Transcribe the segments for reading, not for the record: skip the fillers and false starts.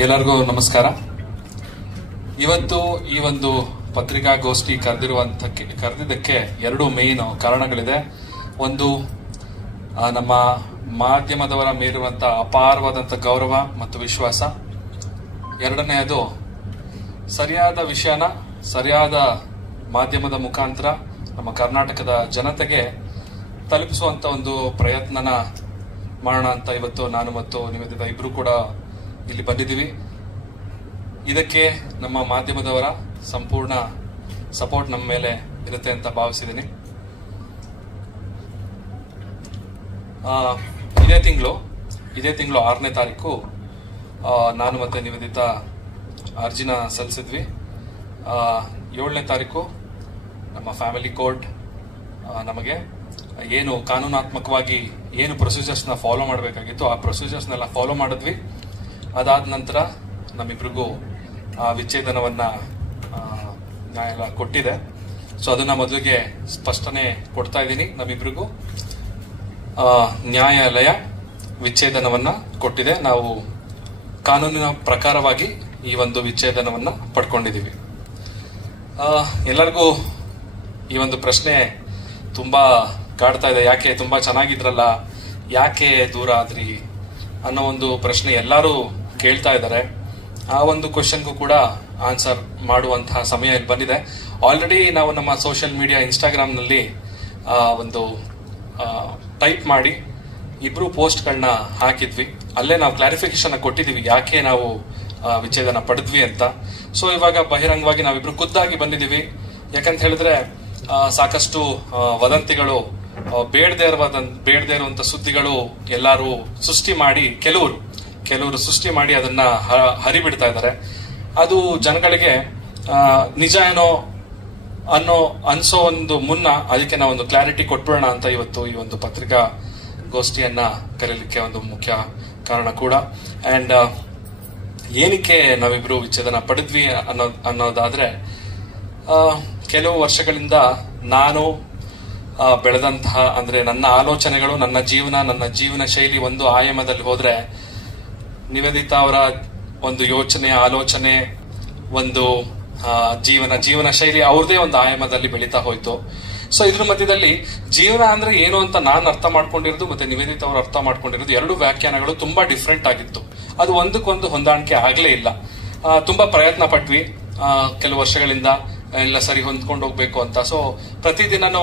ಎಲ್ಲರಿಗೂ ನಮಸ್ಕಾರ. ಇವತ್ತು ಈ ಒಂದು ಪತ್ರಿಕಾಗೋಷ್ಠಿ ಕರೆದಿದ್ದಕ್ಕೆ ಎರಡು ಮೇನ್ ಕಾರಣಗಳಿದೆ. ಒಂದು, ನಮ್ಮ ಮಾಧ್ಯಮದವರ ಮೇಲಿರುವಂತಹ ಅಪಾರವಾದಂತಹ ಗೌರವ ಮತ್ತು ವಿಶ್ವಾಸ. ಎರಡನೆಯದು, ಸರಿಯಾದ ವಿಷಯನ ಸರಿಯಾದ ಮಾಧ್ಯಮದ ಮುಖಾಂತರ ನಮ್ಮ ಕರ್ನಾಟಕದ ಜನತೆಗೆ ತಲುಪಿಸುವಂತ ಒಂದು ಪ್ರಯತ್ನನ ಮಾಡೋಣ ಅಂತ ಇವತ್ತು ನಾನು ಮತ್ತು ನಿವೇದಿತಾ ಇಬ್ರು ಕೂಡ ಇಲ್ಲಿ ಬಂದಿದ್ದೀವಿ. ಇದಕ್ಕೆ ನಮ್ಮ ಮಾಧ್ಯಮದವರ ಸಂಪೂರ್ಣ ಸಪೋರ್ಟ್ ನಮ್ಮ ಮೇಲೆ ಇರುತ್ತೆ ಅಂತ ಭಾವಿಸಿದ್ದೀನಿ. ಇದೇ ತಿಂಗಳು 6ನೇ ತಾರೀಕು ನಾನು ಮತ್ತೆ ನಿವೇದಿತಾ ಅರ್ಜಿನ ಸಲ್ಲಿಸಿದ್ವಿ. 7ನೇ ತಾರೀಕು ನಮ್ಮ ಫ್ಯಾಮಿಲಿ ಕೋರ್ಟ್ ನಮಗೆ ಏನು ಕಾನೂನಾತ್ಮಕವಾಗಿ ಏನು ಪ್ರೊಸೀಜರ್ಸ್ನ ಫಾಲೋ ಮಾಡಬೇಕಾಗಿತ್ತು ಆ ಪ್ರೊಸೀಜರ್ಸ್ನೆಲ್ಲ ಫಾಲೋ ಮಾಡಿದ್ವಿ. ಅದಾದ ನಂತರ ನಮ್ಮಿಬ್ರಿಗೂ ವಿಚ್ಛೇದನವನ್ನ ನ್ಯಾಯಾಲಯ ಕೊಟ್ಟಿದೆ. ಸೊ ಅದನ್ನ ಮೊದಲಿಗೆ ಸ್ಪಷ್ಟನೆ ಕೊಡ್ತಾ ಇದ್ದೀನಿ. ನಮ್ಮಿಬ್ರಿಗೂ ನ್ಯಾಯಾಲಯ ವಿಚ್ಛೇದನವನ್ನ ಕೊಟ್ಟಿದೆ. ನಾವು ಕಾನೂನಿನ ಪ್ರಕಾರವಾಗಿ ಈ ಒಂದು ವಿಚ್ಛೇದನವನ್ನ ಪಡ್ಕೊಂಡಿದ್ದೀವಿ. ಎಲ್ಲರಿಗೂ ಈ ಒಂದು ಪ್ರಶ್ನೆ ತುಂಬಾ ಕಾಡ್ತಾ ಇದೆ. ಯಾಕೆ ತುಂಬಾ ಚೆನ್ನಾಗಿದ್ರಲ್ಲ, ಯಾಕೆ ದೂರ ಆದ್ರಿ ಅನ್ನೋ ಒಂದು ಪ್ರಶ್ನೆ ಎಲ್ಲರೂ ಕೇಳ್ತಾ ಇದ್ದಾರೆ. ಆ ಒಂದು ಕ್ವಶನ್ಗೂ ಕೂಡ ಆನ್ಸರ್ ಮಾಡುವಂತಹ ಸಮಯ ಇಲ್ಲಿ ಬಂದಿದೆ. ಆಲ್ರೆಡಿ ನಾವು ನಮ್ಮ ಸೋಷಿಯಲ್ ಮೀಡಿಯಾ ಇನ್ಸ್ಟಾಗ್ರಾಮ್ ನಲ್ಲಿ ಒಂದು ಟೈಪ್ ಮಾಡಿ ಇಬ್ರು ಪೋಸ್ಟ್ಗಳನ್ನ ಹಾಕಿದ್ವಿ. ಅಲ್ಲೇ ನಾವು ಕ್ಲಾರಿಫಿಕೇಶನ್ ಕೊಟ್ಟಿದೀವಿ ಯಾಕೆ ನಾವು ವಿಚ್ಛೇದನ ಪಡೆದ್ವಿ ಅಂತ. ಸೊ ಇವಾಗ ಬಹಿರಂಗವಾಗಿ ನಾವಿಬ್ರು ಖುದ್ದಾಗಿ ಬಂದಿದೀವಿ. ಯಾಕಂತ ಹೇಳಿದ್ರೆ ಸಾಕಷ್ಟು ವದಂತಿಗಳು, ಬೇಡದೇ ಇರುವಂತ ಸುದ್ದಿಗಳು ಎಲ್ಲರೂ ಸೃಷ್ಟಿ ಮಾಡಿ ಕೆಲವರು ಸೃಷ್ಟಿ ಮಾಡಿ ಅದನ್ನ ಹರಿಬಿಡ್ತಾ ಇದ್ದಾರೆ. ಅದು ಜನಗಳಿಗೆ ನಿಜ ಏನೋ ಅನ್ಸೋ ಒಂದು ಮುನ್ನ ಅದಕ್ಕೆ ನಾವು ಒಂದು ಕ್ಲಾರಿಟಿ ಕೊಟ್ಬಿಡೋಣ ಅಂತ ಇವತ್ತು ಈ ಒಂದು ಪತ್ರಿಕಾಗೋಷ್ಠಿಯನ್ನ ಕರೀಲಿಕ್ಕೆ ಒಂದು ಮುಖ್ಯ ಕಾರಣ ಕೂಡ. ಅಂಡ್ ಏನಕ್ಕೆ ನಾವಿಬ್ರು ವಿಚ್ಛೇದನ ಪಡೆದ್ವಿ ಅನ್ನೋದಾದ್ರೆ, ಕೆಲವು ವರ್ಷಗಳಿಂದ ನಾನು ಬೆಳೆದಂತಹ, ಅಂದ್ರೆ ನನ್ನ ಆಲೋಚನೆಗಳು, ನನ್ನ ಜೀವನ ಶೈಲಿ ಒಂದು ಆಯಾಮದಲ್ಲಿ ಹೋದ್ರೆ ನಿವೇದಿತಾ ಅವರ ಒಂದು ಯೋಚನೆ, ಆಲೋಚನೆ, ಒಂದು ಜೀವನ ಶೈಲಿ ಅವ್ರದೇ ಒಂದು ಆಯಾಮದಲ್ಲಿ ಬೆಳೀತಾ ಹೋಯ್ತು. ಸೊ ಇದ್ರ ಮಧ್ಯದಲ್ಲಿ ಜೀವನ ಅಂದ್ರೆ ಏನು ಅಂತ ನಾನು ಅರ್ಥ ಮಾಡ್ಕೊಂಡಿರೋದು ಮತ್ತೆ ನಿವೇದಿತಾ ಅವರು ಅರ್ಥ ಮಾಡ್ಕೊಂಡಿರೋದು ಎರಡು ವ್ಯಾಖ್ಯಾನಗಳು ತುಂಬಾ ಡಿಫ್ರೆಂಟ್ ಆಗಿತ್ತು. ಅದು ಒಂದಕ್ಕೊಂದು ಹೊಂದಾಣಿಕೆ ಆಗ್ಲೇ ಇಲ್ಲ. ತುಂಬಾ ಪ್ರಯತ್ನ ಪಟ್ವಿ ಕೆಲವು ವರ್ಷಗಳಿಂದ ಎಲ್ಲ ಸರಿ ಹೊಂದ್ಕೊಂಡು ಹೋಗ್ಬೇಕು ಅಂತ. ಸೊ ಪ್ರತಿದಿನನೂ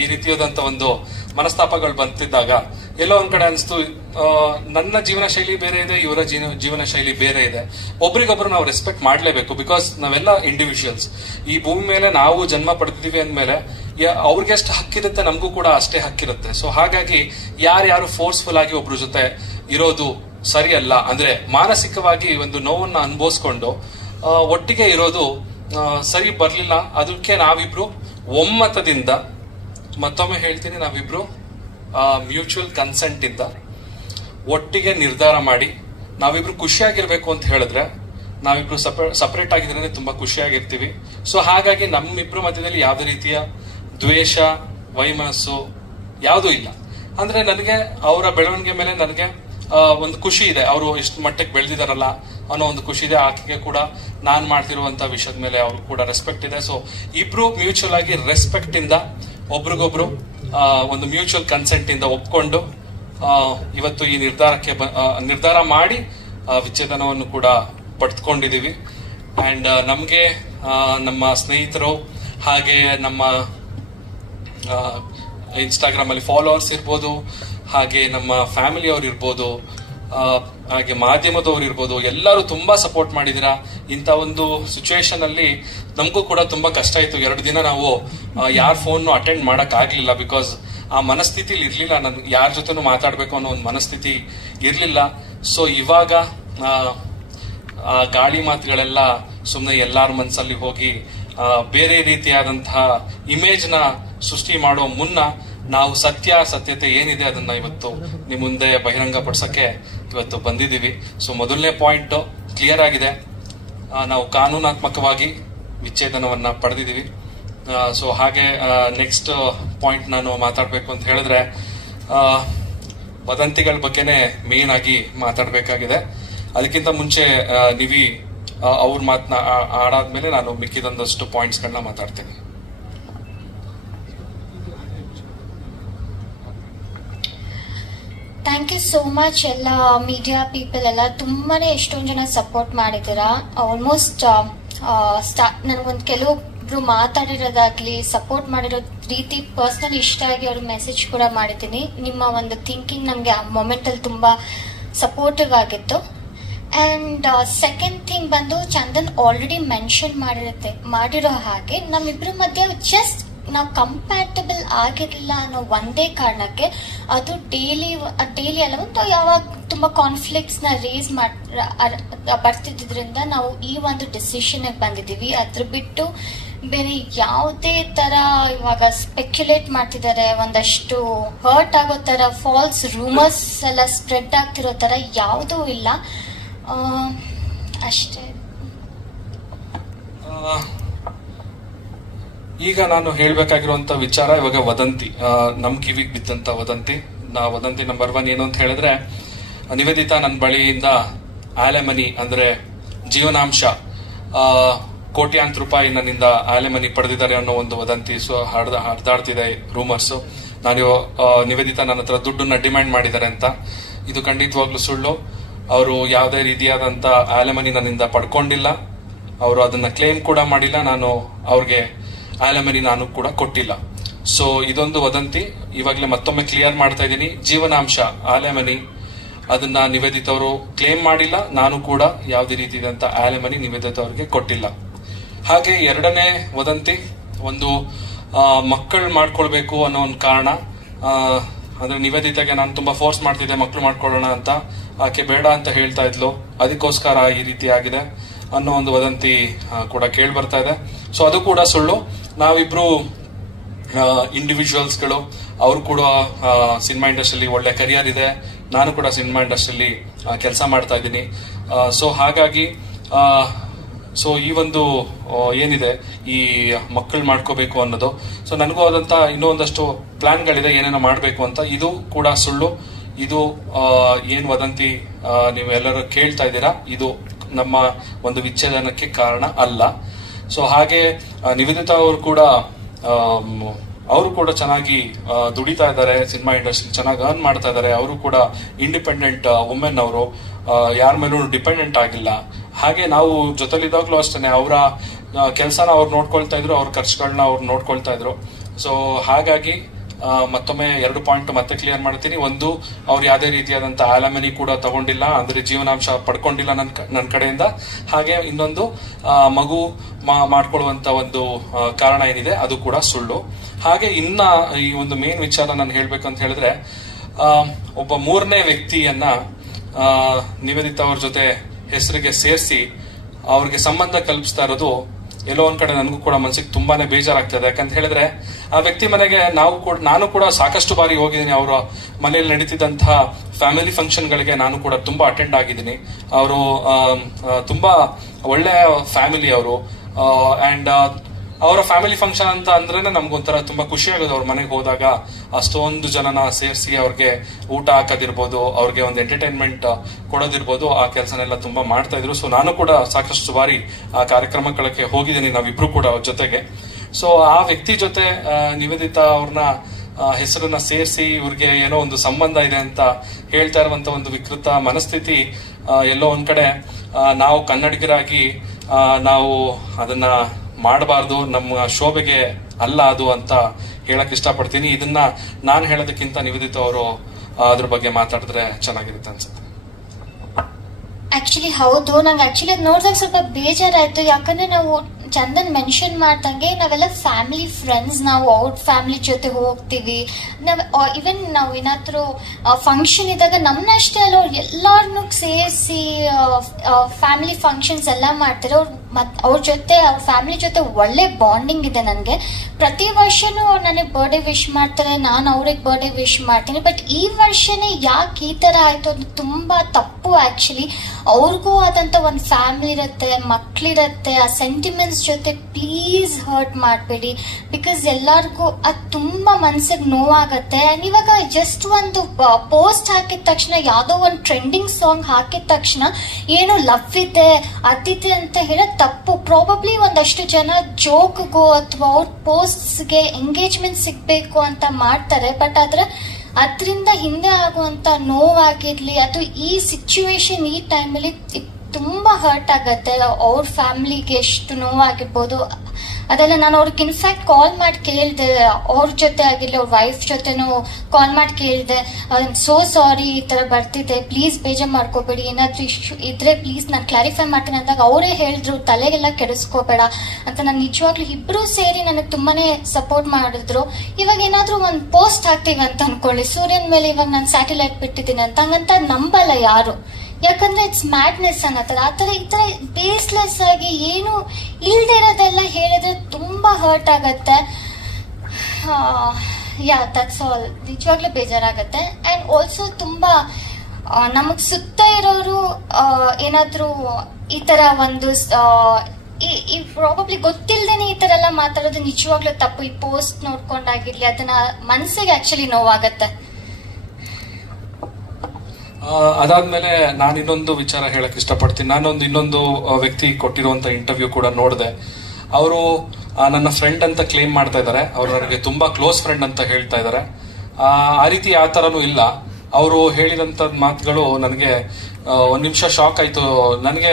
ಈ ರೀತಿಯಾದಂತ ಒಂದು ಮನಸ್ತಾಪಗಳು ಬಂತಿದ್ದಾಗ ಎಲ್ಲೋ ಒಂದ್ ಕಡೆ ಅನಿಸ್ತು, ನನ್ನ ಜೀವನ ಶೈಲಿ ಬೇರೆ ಇದೆ, ಇವರ ಜೀವನ ಶೈಲಿ ಬೇರೆ ಇದೆ. ಒಬ್ರಿಗೊಬ್ರು ನಾವು ರೆಸ್ಪೆಕ್ಟ್ ಮಾಡ್ಲೇಬೇಕು. ಬಿಕಾಸ್ ನಾವೆಲ್ಲ ಇಂಡಿವಿಜುವಲ್ಸ್. ಈ ಭೂಮಿ ಮೇಲೆ ನಾವು ಜನ್ಮ ಪಡೆದಿದ್ದೀವಿ ಅಂದ್ಮೇಲೆ ಅವ್ರಿಗೆ ಎಷ್ಟು ಹಕ್ಕಿರುತ್ತೆ ನಮಗೂ ಕೂಡ ಅಷ್ಟೇ ಹಕ್ಕಿರುತ್ತೆ. ಸೊ ಹಾಗಾಗಿ ಯಾರ್ಯಾರು ಫೋರ್ಸ್ಫುಲ್ ಆಗಿ ಒಬ್ರ ಜೊತೆ ಇರೋದು ಸರಿಯಲ್ಲ. ಅಂದ್ರೆ ಮಾನಸಿಕವಾಗಿ ಒಂದು ನೋವನ್ನ ಅನುಭವಿಸ್ಕೊಂಡು ಒಟ್ಟಿಗೆ ಇರೋದು ಸರಿ ಬರ್ಲಿಲ್ಲ. ಅದಕ್ಕೆ ನಾವಿಬ್ರು ಒಮ್ಮತದಿಂದ, ಮತ್ತೊಮ್ಮೆ ಹೇಳ್ತೀನಿ, ನಾವಿಬ್ರು ಮ್ಯೂಚುವಲ್ ಕನ್ಸೆಂಟ್ ಇಂದ ಒಟ್ಟಿಗೆ ನಿರ್ಧಾರ ಮಾಡಿ ನಾವಿಬ್ರು ಖುಷಿಯಾಗಿರ್ಬೇಕು ಅಂತ ಹೇಳಿದ್ರೆ, ನಾವಿಬ್ರು ಸಪರೇಟ್ ಆಗಿದ್ರೆ ತುಂಬಾ ಖುಷಿಯಾಗಿರ್ತೀವಿ. ಸೊ ಹಾಗಾಗಿ ನಮ್ಮಿಬ್ರು ಮಧ್ಯದಲ್ಲಿ ಯಾವುದೇ ರೀತಿಯ ದ್ವೇಷ, ವೈಮನಸ್ಸು ಯಾವುದೂ ಇಲ್ಲ. ಅಂದ್ರೆ ನನಗೆ ಅವರ ಬೆಳವಣಿಗೆ ಮೇಲೆ ನನಗೆ ಒಂದು ಖುಷಿ ಇದೆ. ಅವರು ಇಷ್ಟು ಮಟ್ಟಕ್ಕೆ ಬೆಳೆದಿದಾರಲ್ಲ ಅನ್ನೋ ಒಂದು ಖುಷಿ ಇದೆ. ಆಕೆಗೆ ಕೂಡ ನಾನ್ ಮಾಡ್ತಿರುವಂತ ವಿಷಯದ ಮೇಲೆ ಅವ್ರು ಕೂಡ ರೆಸ್ಪೆಕ್ಟ್ ಇದೆ. ಸೊ ಇಬ್ರು ಮ್ಯೂಚುವಲ್ ಆಗಿ ರೆಸ್ಪೆಕ್ಟ್ ಇಂದ ಒಬ್ರಿಗೊಬ್ರು ಒಂದು ಮ್ಯೂಚುವಲ್ ಕನ್ಸೆಂಟ್ ಇಂದ ಒಪ್ಕೊಂಡು ಇವತ್ತು ಈ ನಿರ್ಧಾರ ಮಾಡಿ ವಿಚ್ಛೇದನವನ್ನು ಕೂಡ ಪಡೆದುಕೊಂಡಿದೀವಿ. ಅಂಡ್ ನಮ್ಗೆ ನಮ್ಮ ಸ್ನೇಹಿತರು, ಹಾಗೆ ನಮ್ಮ ಇನ್ಸ್ಟಾಗ್ರಾಮ್ ಅಲ್ಲಿ ಫಾಲೋವರ್ಸ್ ಇರ್ಬೋದು, ಹಾಗೆ ನಮ್ಮ ಫ್ಯಾಮಿಲಿ ಅವ್ರು ಇರ್ಬೋದು, ಹಾಗೆ ಮಾಧ್ಯಮದವ್ರು ಇರ್ಬೋದು, ಎಲ್ಲರೂ ತುಂಬಾ ಸಪೋರ್ಟ್ ಮಾಡಿದಿರಾ. ಇಂಥ ಒಂದು ಸಿಚುವೇಶನ್ ಅಲ್ಲಿ ನಮಗೂ ಕೂಡ ತುಂಬಾ ಕಷ್ಟ ಇತ್ತು. 2 ದಿನ ನಾವು ಯಾರ ಫೋನ್ ಅಟೆಂಡ್ ಮಾಡಕ್ ಆಗ್ಲಿಲ್ಲ. ಬಿಕಾಸ್ ಆ ಮನಸ್ಥಿತಿಲಿ ಇರ್ಲಿಲ್ಲ. ನನ್ ಯಾರ ಜೊತೆನೂ ಮಾತಾಡ್ಬೇಕು ಅನ್ನೋ ಒಂದು ಮನಸ್ಥಿತಿ ಇರ್ಲಿಲ್ಲ. ಸೊ ಇವಾಗ ಆ ಗಾಳಿ ಮಾತುಗಳೆಲ್ಲ ಸುಮ್ಮನೆ ಎಲ್ಲಾರ ಮನಸ್ಸಲ್ಲಿ ಹೋಗಿ ಬೇರೆ ರೀತಿಯಾದಂತಹ ಇಮೇಜ್ ನ ಸೃಷ್ಟಿ ಮಾಡೋ ಮುನ್ನ ನಾವು ಸತ್ಯತೆ ಏನಿದೆ ಅದನ್ನ ಇವತ್ತು ನಿಮ್ ಮುಂದೆ ಬಹಿರಂಗ ಪಡಿಸಕ್ಕೆ ಇವತ್ತು ಬಂದಿದ್ದೀವಿ. ಸೊ ಮೊದಲನೇ ಪಾಯಿಂಟ್ ಕ್ಲಿಯರ್ ಆಗಿದೆ. ನಾವು ಕಾನೂನಾತ್ಮಕವಾಗಿ ವಿಚ್ಛೇದನವನ್ನ ಪಡೆದಿದ್ದೀವಿ. ಸೊ ಹಾಗೆ ನೆಕ್ಸ್ಟ್ ಪಾಯಿಂಟ್ ನಾನು ಮಾತಾಡ್ಬೇಕು ಅಂತ ಹೇಳಿದ್ರೆ, ವದಂತಿಗಳ ಬಗ್ಗೆನೇ ಮೇನ್ ಆಗಿ ಮಾತಾಡಬೇಕಾಗಿದೆ. ಅದಕ್ಕಿಂತ ಮುಂಚೆ ನಿವಿ ಅವ್ರ ಮಾತನ್ನ ಆಡಾದ್ಮೇಲೆ ನಾನು ಮಿಕ್ಕಿದೊಂದಷ್ಟು ಪಾಯಿಂಟ್ಸ್ ಗಳನ್ನ ಮಾತಾಡ್ತೇನೆ. Thank you so much. ಎಲ್ಲ ಮೀಡಿಯಾ ಪೀಪಲ್ ಎಲ್ಲ ತುಂಬಾನೇ ಎಷ್ಟೊಂದು ಜನ ಸಪೋರ್ಟ್ ಮಾಡಿದ್ದೀರಾ. ಆಲ್ಮೋಸ್ಟ್ ನನಗೊಂದು ಕೆಲವೊಬ್ರು ಮಾತಾಡಿರೋದಾಗ್ಲಿ ಸಪೋರ್ಟ್ ಮಾಡಿರೋ ರೀತಿ ಪರ್ಸನಲಿ ಇಷ್ಟ ಆಗಿ ಅವ್ರ ಮೆಸೇಜ್ ಕೂಡ ಮಾಡಿದ್ದೀನಿ. ನಿಮ್ಮ ಒಂದು ಥಿಂಕಿಂಗ್ ನಮಗೆ ಆ ಮೊಮೆಂಟ್ ಅಲ್ಲಿ ತುಂಬಾ ಸಪೋರ್ಟಿವ್ ಆಗಿತ್ತು. ಅಂಡ್ ಸೆಕೆಂಡ್ ಥಿಂಗ್ ಬಂದು ಚಂದನ್ ಆಲ್ರೆಡಿ ಮೆನ್ಷನ್ ಮಾಡಿರೋ ಹಾಗೆ ನಮ್ಮಿಬ್ರ ಮಧ್ಯೆ ಜಸ್ಟ್ ನಾವು ಕಂಪ್ಯಾಟಬಲ್ ಆಗಿರಲಿಲ್ಲ ಅನ್ನೋ ಒಂದೇ ಕಾರಣಕ್ಕೆ ಅದು ಡೈಲಿ ಅಲ್ಲ, ಒಂದು ಯಾವಾಗ ತುಂಬಾ ಕಾನ್ಫ್ಲಿಕ್ಟ್ಸ್ ನ ರೇಸ್ ಬರ್ತಿದ್ರಿಂದ ನಾವು ಈ ಒಂದು ಡಿಸಿಷನ್ ಬಂದಿದ್ದೀವಿ. ಅದ್ರ ಬಿಟ್ಟು ಬೇರೆ ಯಾವುದೇ ತರ ಇವಾಗ ಸ್ಪೆಕ್ಯುಲೇಟ್ ಮಾಡ್ತಿದ್ದಾರೆ, ಒಂದಷ್ಟು ಹರ್ಟ್ ಆಗೋ ತರ ಫಾಲ್ಸ್ ರೂಮರ್ಸ್ ಎಲ್ಲ ಸ್ಪ್ರೆಡ್ ಆಗ್ತಿರೋ ತರ ಯಾವುದೂ ಇಲ್ಲ. ಅಷ್ಟೇ. ಈಗ ನಾನು ಹೇಳ್ಬೇಕಾಗಿರುವಂತ ವಿಚಾರ ಇವಾಗ ವದಂತಿ, ನಮ್ ಕಿವಿಗೆ ಬಿದ್ದಂತ ವದಂತಿ. ವದಂತಿ ನಂಬರ್ 1 ಏನು ಅಂತ ಹೇಳಿದ್ರೆ, ನಿವೇದಿತಾ ನನ್ನ ಬಳಿಯಿಂದ ಆಲೆಮನಿ ಅಂದ್ರೆ ಜೀವನಾಂಶ ಕೋಟ್ಯಾಂತರ ರೂಪಾಯಿ ನನ್ನಿಂದ ಆಲೆಮನಿ ಪಡೆದಿದ್ದಾರೆ ಅನ್ನೋ ಒಂದು ವದಂತಿ ಹರಿದಾಡ್ತಿದೆ, ರೂಮರ್ಸ್. ನಿವೇದಿತಾ ನನ್ನ ಹತ್ರ ದುಡ್ಡನ್ನ ಡಿಮ್ಯಾಂಡ್ ಮಾಡಿದ್ದಾರೆ ಅಂತ. ಇದು ಖಂಡಿತವಾಗ್ಲೂ ಸುಳ್ಳು. ಅವರು ಯಾವುದೇ ರೀತಿಯಾದಂತ ಆಲೆಮನಿ ನನ್ನಿಂದ ಪಡ್ಕೊಂಡಿಲ್ಲ. ಅವರು ಅದನ್ನ ಕ್ಲೇಮ್ ಕೂಡ ಮಾಡಿಲ್ಲ. ನಾನು ಅವ್ರಿಗೆ ಆಲೆಮನಿ ನಾನು ಕೂಡ ಕೊಟ್ಟಿಲ್ಲ. ಸೊ ಇದೊಂದು ವದಂತಿ. ಇವಾಗಲೇ ಮತ್ತೊಮ್ಮೆ ಕ್ಲಿಯರ್ ಮಾಡ್ತಾ ಇದ್ದೀನಿ, ಜೀವನಾಂಶ ಆಲೆಮನಿ ಅದನ್ನ ನಿವೇದಿತ ಅವರು ಕ್ಲೇಮ್ ಮಾಡಿಲ್ಲ. ನಾನು ಕೂಡ ಯಾವುದೇ ರೀತಿಯಾದಂತ ಆಲೆಮನಿ ನಿವೇದಿತ ಅವರಿಗೆ ಕೊಟ್ಟಿಲ್ಲ. ಹಾಗೆ ಎರಡನೇ ವದಂತಿ, ಒಂದು ಮಕ್ಕಳು ಮಾಡ್ಕೊಳ್ಬೇಕು ಅನ್ನೋ ಒಂದು ಕಾರಣ. ಅಂದ್ರೆ ನಿವೇದಿತಾಗೆ ನಾನು ತುಂಬಾ ಫೋರ್ಸ್ ಮಾಡ್ತಿದ್ದೆ ಮಕ್ಕಳು ಮಾಡ್ಕೊಳ್ಳೋಣ ಅಂತ. ಆಕೆ ಬೇಡ ಅಂತ ಹೇಳ್ತಾ ಇದ್ಲು, ಅದಕ್ಕೋಸ್ಕರ ಈ ರೀತಿ ಆಗಿದೆ ಅನ್ನೋ ಒಂದು ವದಂತಿ ಕೂಡ ಕೇಳಿ ಬರ್ತಾ ಇದೆ. ಸೊ ಅದು ಕೂಡ ಸುಳ್ಳು. ನಾವಿಬ್ರು ಇಂಡಿವಿಜುವಲ್ಸ್ಗಳು. ಅವ್ರು ಕೂಡ ಸಿನಿಮಾ ಇಂಡಸ್ಟ್ರಿಯಲ್ಲಿ ಒಳ್ಳೆ ಕರಿಯರ್ ಇದೆ, ನಾನು ಕೂಡ ಸಿನಿಮಾ ಇಂಡಸ್ಟ್ರಿಯಲ್ಲಿ ಕೆಲಸ ಮಾಡ್ತಾ ಇದ್ದೀನಿ. ಸೊ ಹಾಗಾಗಿ ಸೊ ಈ ಒಂದು ಏನಿದೆ ಈ ಮಕ್ಕಳು ಮಾಡ್ಕೋಬೇಕು ಅನ್ನೋದು, ಸೊ ನನಗೂ ಆದಂತ ಇನ್ನೂ ಒಂದಷ್ಟು ಪ್ಲಾನ್ಗಳಿದೆ ಏನೇನೋ ಮಾಡ್ಬೇಕು ಅಂತ. ಇದು ಕೂಡ ಸುಳ್ಳು. ಇದು ಏನ್ ವದಂತಿ ನೀವು ಎಲ್ಲರೂ ಕೇಳ್ತಾ ಇದ್ದೀರಾ, ಇದು ನಮ್ಮ ಒಂದು ವಿಚ್ಛೇದನಕ್ಕೆ ಕಾರಣ ಅಲ್ಲ. ಸೊ ಹಾಗೆ ನಿವೇದಿತಾ ಅವರು ಕೂಡ ಚೆನ್ನಾಗಿ ದುಡಿತಾ ಇದ್ದಾರೆ, ಸಿನಿಮಾ ಇಂಡಸ್ಟ್ರಿ ಚೆನ್ನಾಗಿ ಅರ್ನ್ ಮಾಡ್ತಾ ಇದ್ದಾರೆ. ಅವರು ಕೂಡ ಇಂಡಿಪೆಂಡೆಂಟ್ ವುಮೆನ್, ಅವರು ಯಾರ ಮೇಲೂ ಡಿಪೆಂಡೆಂಟ್ ಆಗಿಲ್ಲ. ಹಾಗೆ ನಾವು ಜೊತೆಲಿದ್ದಾಗ್ಲೂ ಅಷ್ಟೇ ಅವರ ಕೆಲಸನ ಅವ್ರು ನೋಡ್ಕೊಳ್ತಾ ಇದ್ರು, ಅವ್ರ ಖರ್ಚುಗಳನ್ನ ಅವ್ರು ನೋಡ್ಕೊಳ್ತಾ ಇದ್ರು. ಸೊ ಹಾಗಾಗಿ ಮತ್ತೊಮ್ಮೆ 2 ಪಾಯಿಂಟ್ ಮತ್ತೆ ಕ್ಲಿಯರ್ ಮಾಡ್ತೀನಿ. ಒಂದು, ಅವ್ರು ಯಾವುದೇ ರೀತಿಯಾದಂತ ಆಲೆಮನಿ ಕೂಡ ತಗೊಂಡಿಲ್ಲ, ಅಂದ್ರೆ ಜೀವನಾಂಶ ಪಡ್ಕೊಂಡಿಲ್ಲ ನನ್ನ ಕಡೆಯಿಂದ. ಹಾಗೆ ಇನ್ನೊಂದು, ಮಗು ಮಾಡ್ಕೊಳ್ಳುವಂತ ಒಂದು ಕಾರಣ ಏನಿದೆ ಅದು ಕೂಡ ಸುಳ್ಳು. ಹಾಗೆ ಇನ್ನ ಈ ಒಂದು ಮೇನ್ ವಿಚಾರ ನಾನು ಹೇಳ್ಬೇಕಂತ ಹೇಳಿದ್ರೆ, ಒಬ್ಬ 3ನೇ ವ್ಯಕ್ತಿಯನ್ನ ನಿವೇದಿತಾ ಅವ್ರ ಜೊತೆ ಹೆಸರಿಗೆ ಸೇರಿಸಿ ಅವ್ರಿಗೆ ಸಂಬಂಧ ಕಲ್ಪಿಸ್ತಾ ಇರೋದು ಎಲ್ಲೋ ಒಂದ್ ಕಡೆ ನನಗೂ ಕೂಡ ಮನಸ್ಸಿಗೆ ತುಂಬಾನೇ ಬೇಜಾರಾಗ್ತದೆ. ಯಾಕಂತ ಹೇಳಿದ್ರೆ ಆ ವ್ಯಕ್ತಿ ಮನೆಗೆ ನಾನು ಕೂಡ ಸಾಕಷ್ಟು ಬಾರಿ ಹೋಗಿದ್ದೀನಿ. ಅವರ ಮನೆಯಲ್ಲಿ ನಡೀತಿದ್ದಂತಹ ಫ್ಯಾಮಿಲಿ ಫಂಕ್ಷನ್ ಗಳಿಗೆ ನಾನು ಕೂಡ ತುಂಬಾ ಅಟೆಂಡ್ ಆಗಿದ್ದೀನಿ. ಅವರು ತುಂಬಾ ಒಳ್ಳೆ ಫ್ಯಾಮಿಲಿ ಅವರು. ಅಂಡ್ ಅವರ ಫ್ಯಾಮಿಲಿ ಫಂಕ್ಷನ್ ಅಂತ ಅಂದ್ರೇನೆ ನಮ್ಗೊಂಥರ ತುಂಬಾ ಖುಷಿ ಆಗೋದು. ಅವ್ರ ಮನೆಗೆ ಹೋದಾಗ ಅಷ್ಟೊಂದು ಜನನ ಸೇರಿಸಿ ಅವ್ರಿಗೆ ಊಟ ಹಾಕೋದಿರ್ಬೋದು, ಅವ್ರಿಗೆ ಒಂದು ಎಂಟರ್ಟೈನ್ಮೆಂಟ್ ಕೊಡೋದಿರ್ಬೋದು, ಆ ಕೆಲಸನೆಲ್ಲ ತುಂಬಾ ಮಾಡ್ತಾ ಇದ್ರು. ಸೊ ನಾನು ಕೂಡ ಸಾಕಷ್ಟು ಬಾರಿ ಆ ಕಾರ್ಯಕ್ರಮಗಳಿಗೆ ಹೋಗಿದ್ದೀನಿ, ನಾವಿಬ್ರು ಕೂಡ ಅವ್ರ ಜೊತೆಗೆ. ಸೊ ಆ ವ್ಯಕ್ತಿ ಜೊತೆ ನಿವೇದಿತಾ ಅವ್ರನ್ನ ಹೆಸರನ್ನ ಸೇರಿಸಿ ಇವ್ರಿಗೆ ಏನೋ ಒಂದು ಸಂಬಂಧ ಇದೆ ಅಂತ ಹೇಳ್ತಾ ಇರುವಂತ ಒಂದು ವಿಕೃತ ಮನಸ್ಥಿತಿ ಎಲ್ಲೋ ಒಂದ್ ಕಡೆ ನಾವು ಕನ್ನಡಿಗರಾಗಿ ನಾವು ಅದನ್ನ ಮಾಡಬಾರ್ದು, ನಮ್ಮ ಶೋಭೆಗೆ ಅಲ್ಲ ಅದು ಅಂತ ಹೇಳಕ್ ಇಷ್ಟಪಡ್ತೀನಿ. ಇದನ್ನ ನಾನು ಹೇಳೋದಕ್ಕಿಂತ ನಿವೇದಿತಾ ಅವರು ಅದ್ರ ಬಗ್ಗೆ ಮಾತಾಡಿದ್ರೆ ಚೆನ್ನಾಗಿರುತ್ತೆ ಅನ್ಸುತ್ತೆ. ಆಕ್ಚುಲಿ ಹೌದು, ನಂಗೆ ಆಕ್ಚುಲಿ ಅದ್ ನೋಡಿದಾಗ ಸ್ವಲ್ಪ ಬೇಜಾರಾಯ್ತು. ಯಾಕಂದ್ರೆ ನಾವು ಚಂದನ್ ಮೆನ್ಷನ್ ಮಾಡ್ದಂಗೆ ನಾವೆಲ್ಲ ಫ್ಯಾಮಿಲಿ ಫ್ರೆಂಡ್ಸ್, ನಾವು ಔಟ್ ಫ್ಯಾಮಿಲಿ ಜೊತೆ ಹೋಗ್ತೀವಿ. ಇವನ್ ನಾವು ಏನಾದ್ರು ಫಂಕ್ಷನ್ ಇದ್ದಾಗ ನಮ್ಮನ್ನಷ್ಟೇ ಅಲ್ಲ ಅವ್ರು ಎಲ್ಲಾರನ್ನೂ ಸೇರಿಸಿ ಫ್ಯಾಮಿಲಿ ಫಂಕ್ಷನ್ಸ್ ಎಲ್ಲ ಮಾಡ್ತಾರೆ. ಅವ್ರ ಜೊತೆ ಅವ್ರ ಫ್ಯಾಮಿಲಿ ಜೊತೆ ಒಳ್ಳೆ ಬಾಂಡಿಂಗ್ ಇದೆ ನನಗೆ. ಪ್ರತಿ ವರ್ಷನೂ ಅವ್ರು ನನಗೆ ಬರ್ಡೇ ವಿಶ್ ಮಾಡ್ತಾರೆ, ನಾನು ಅವ್ರಿಗೆ ಬರ್ಡೇ ವಿಶ್ ಮಾಡ್ತೀನಿ. ಬಟ್ ಈ ವರ್ಷನೇ ಯಾಕೆ ಈ ತರ ಆಯ್ತು ಅದು ತುಂಬಾ ತಪ್ಪು. ಆಕ್ಚುಲಿ ಅವ್ರಿಗೂ ಆದಂತ ಒಂದು ಫ್ಯಾಮಿಲಿ ಇರುತ್ತೆ, ಮಕ್ಳಿರತ್ತೆ, ಆ ಸೆಂಟಿಮೆಂಟ್ಸ್ ಫ್ಯಾನ್ಸ್ ಜೊತೆ ಪ್ಲೀಸ್ ಹರ್ಟ್ ಮಾಡಬೇಡಿ, ಬಿಕಾಸ್ ಎಲ್ಲರಿಗೂ ಅದು ತುಂಬಾ ಮನ್ಸಿಗೆ ನೋವಾಗತ್ತೆ. ಇವಾಗ ಜಸ್ಟ್ ಒಂದು ಪೋಸ್ಟ್ ಹಾಕಿದ ತಕ್ಷಣ, ಯಾವುದೋ ಒಂದು ಟ್ರೆಂಡಿಂಗ್ ಸಾಂಗ್ ಹಾಕಿದ ತಕ್ಷಣ ಏನು ಲವ್ ಇದೆ ಅದಿದೆ ಅಂತ ಹೇಳೋದು ತಪ್ಪು. ಪ್ರಾಬಬ್ಲಿ ಒಂದಷ್ಟು ಜನ ಜೋಕ್ಗೋ ಅಥವಾ ಅವ್ರ ಪೋಸ್ಟ್ಸ್ಗೆ ಎಂಗೇಜ್ಮೆಂಟ್ ಸಿಗ್ಬೇಕು ಅಂತ ಮಾಡ್ತಾರೆ, ಬಟ್ ಅದರಿಂದ ಹಿಂದೆ ಆಗುವಂತ ನೋವಾಗಿರ್ಲಿ, ಅದು ಈ ಸಿಚುವೇಶನ್ ಈ ಟೈಮಲ್ಲಿ ತುಂಬಾ ಹರ್ಟ್ ಆಗತ್ತೆ. ಅವ್ರ ಫ್ಯಾಮಿಲಿಗೆ ಎಷ್ಟು ನೋವಾಗಿರ್ಬೋದು ಅದೆಲ್ಲ. ನಾನು ಅವ್ರಿಗೆ ಇನ್ಫ್ಯಾಕ್ಟ್ ಕಾಲ್ ಮಾಡಿ ಕೇಳಿದೆ, ಅವ್ರ ಜೊತೆ ಆಗಿರ್ಲಿ ಅವ್ರ ವೈಫ್ ಜೊತೆನೂ ಕಾಲ್ ಮಾಡಿ ಕೇಳಿದೆ, ಸೋ ಸಾರಿ ಈ ತರ ಬರ್ತಿದೆ, ಪ್ಲೀಸ್ ಬೇಜಾರು ಮಾಡ್ಕೋಬೇಡಿ, ಏನಾದ್ರೂ ಇಶ್ಯೂ ಇದ್ರೆ ಪ್ಲೀಸ್ ನಾನು ಕ್ಲಾರಿಫೈ ಮಾಡ್ತೀನಿ ಅಂದಾಗ ಅವರೇ ಹೇಳಿದ್ರು ತಲೆಗೆಲ್ಲ ಕೆಡಿಸ್ಕೋಬೇಡ ಅಂತ. ನಾನು ನಿಜವಾಗ್ಲೂ ಇಬ್ರು ಸೇರಿ ನನಗೆ ತುಂಬಾನೇ ಸಪೋರ್ಟ್ ಮಾಡಿದ್ರು. ಇವಾಗ ಏನಾದ್ರೂ ಒಂದು ಪೋಸ್ಟ್ ಹಾಕ್ತೀವಿ ಅಂತ ಅನ್ಕೊಳ್ಳಿ, ಸೂರ್ಯನ ಮೇಲೆ ಇವಾಗ ನಾನು ಸ್ಯಾಟಲೈಟ್ ಬಿಟ್ಟಿದ್ದೀನಿ ಅಂತ, ಹಂಗಂತ ನಂಬಲ್ಲ ಯಾರು, ಯಾಕಂದ್ರೆ ಇಟ್ಸ್ ಮ್ಯಾಡ್ನೆಸ್ ಅನ್ನತ್ತದ. ಆತರ ಈ ತರ ಬೇಸ್ಲೆಸ್ ಆಗಿ ಏನು ಇಲ್ದೇ ಇರೋದೆಲ್ಲ ಹೇಳಿದ್ರೆ ತುಂಬಾ ಹರ್ಟ್ ಆಗತ್ತೆ. Yeah that's all. ನಿಜವಾಗ್ಲೂ ಬೇಜಾರಾಗತ್ತೆ. ಅಂಡ್ ಆಲ್ಸೋ ತುಂಬಾ ನಮಗ್ ಸುತ್ತ ಇರೋರು ಏನಾದ್ರೂ ಈ ತರ ಒಂದು ಪ್ರಾಬಬ್ಲಿ ಗೊತ್ತಿಲ್ದೇನೆ ಈ ತರ ಎಲ್ಲ ಮಾತಾಡೋದು ನಿಜವಾಗ್ಲೂ ತಪ್ಪು. ಈ ಪೋಸ್ಟ್ ನೋಡ್ಕೊಂಡಾಗಿರ್ಲಿ ಅದನ್ನ ಮನ್ಸಿಗೆ ಆಕ್ಚುಲಿ ನೋವಾಗತ್ತೆ. ಅದಾದ್ಮೇಲೆ ನಾನು ಇನ್ನೊಂದು ವಿಚಾರ ಹೇಳಕ್ ಇಷ್ಟಪಡ್ತೀನಿ. ಇನ್ನೊಂದು ವ್ಯಕ್ತಿ ಕೊಟ್ಟಿರುವಂತ ಇಂಟರ್ವ್ಯೂ ಕೂಡ ನೋಡಿದೆ. ಅವರು ನನ್ನ ಫ್ರೆಂಡ್ ಅಂತ ಕ್ಲೇಮ್ ಮಾಡ್ತಾ ಇದ್ದಾರೆ, ಅವರು ನನಗೆ ತುಂಬಾ ಕ್ಲೋಸ್ ಫ್ರೆಂಡ್ ಅಂತ ಹೇಳ್ತಾ ಇದ್ದಾರೆ. ಆ ರೀತಿ ಆ ತರನು ಇಲ್ಲ. ಅವರು ಹೇಳಿದಂತ ಮಾತುಗಳು ನನಗೆ ಒಂದ್ ನಿಮಿಷ ಶಾಕ್ ಆಯ್ತು. ನನಗೆ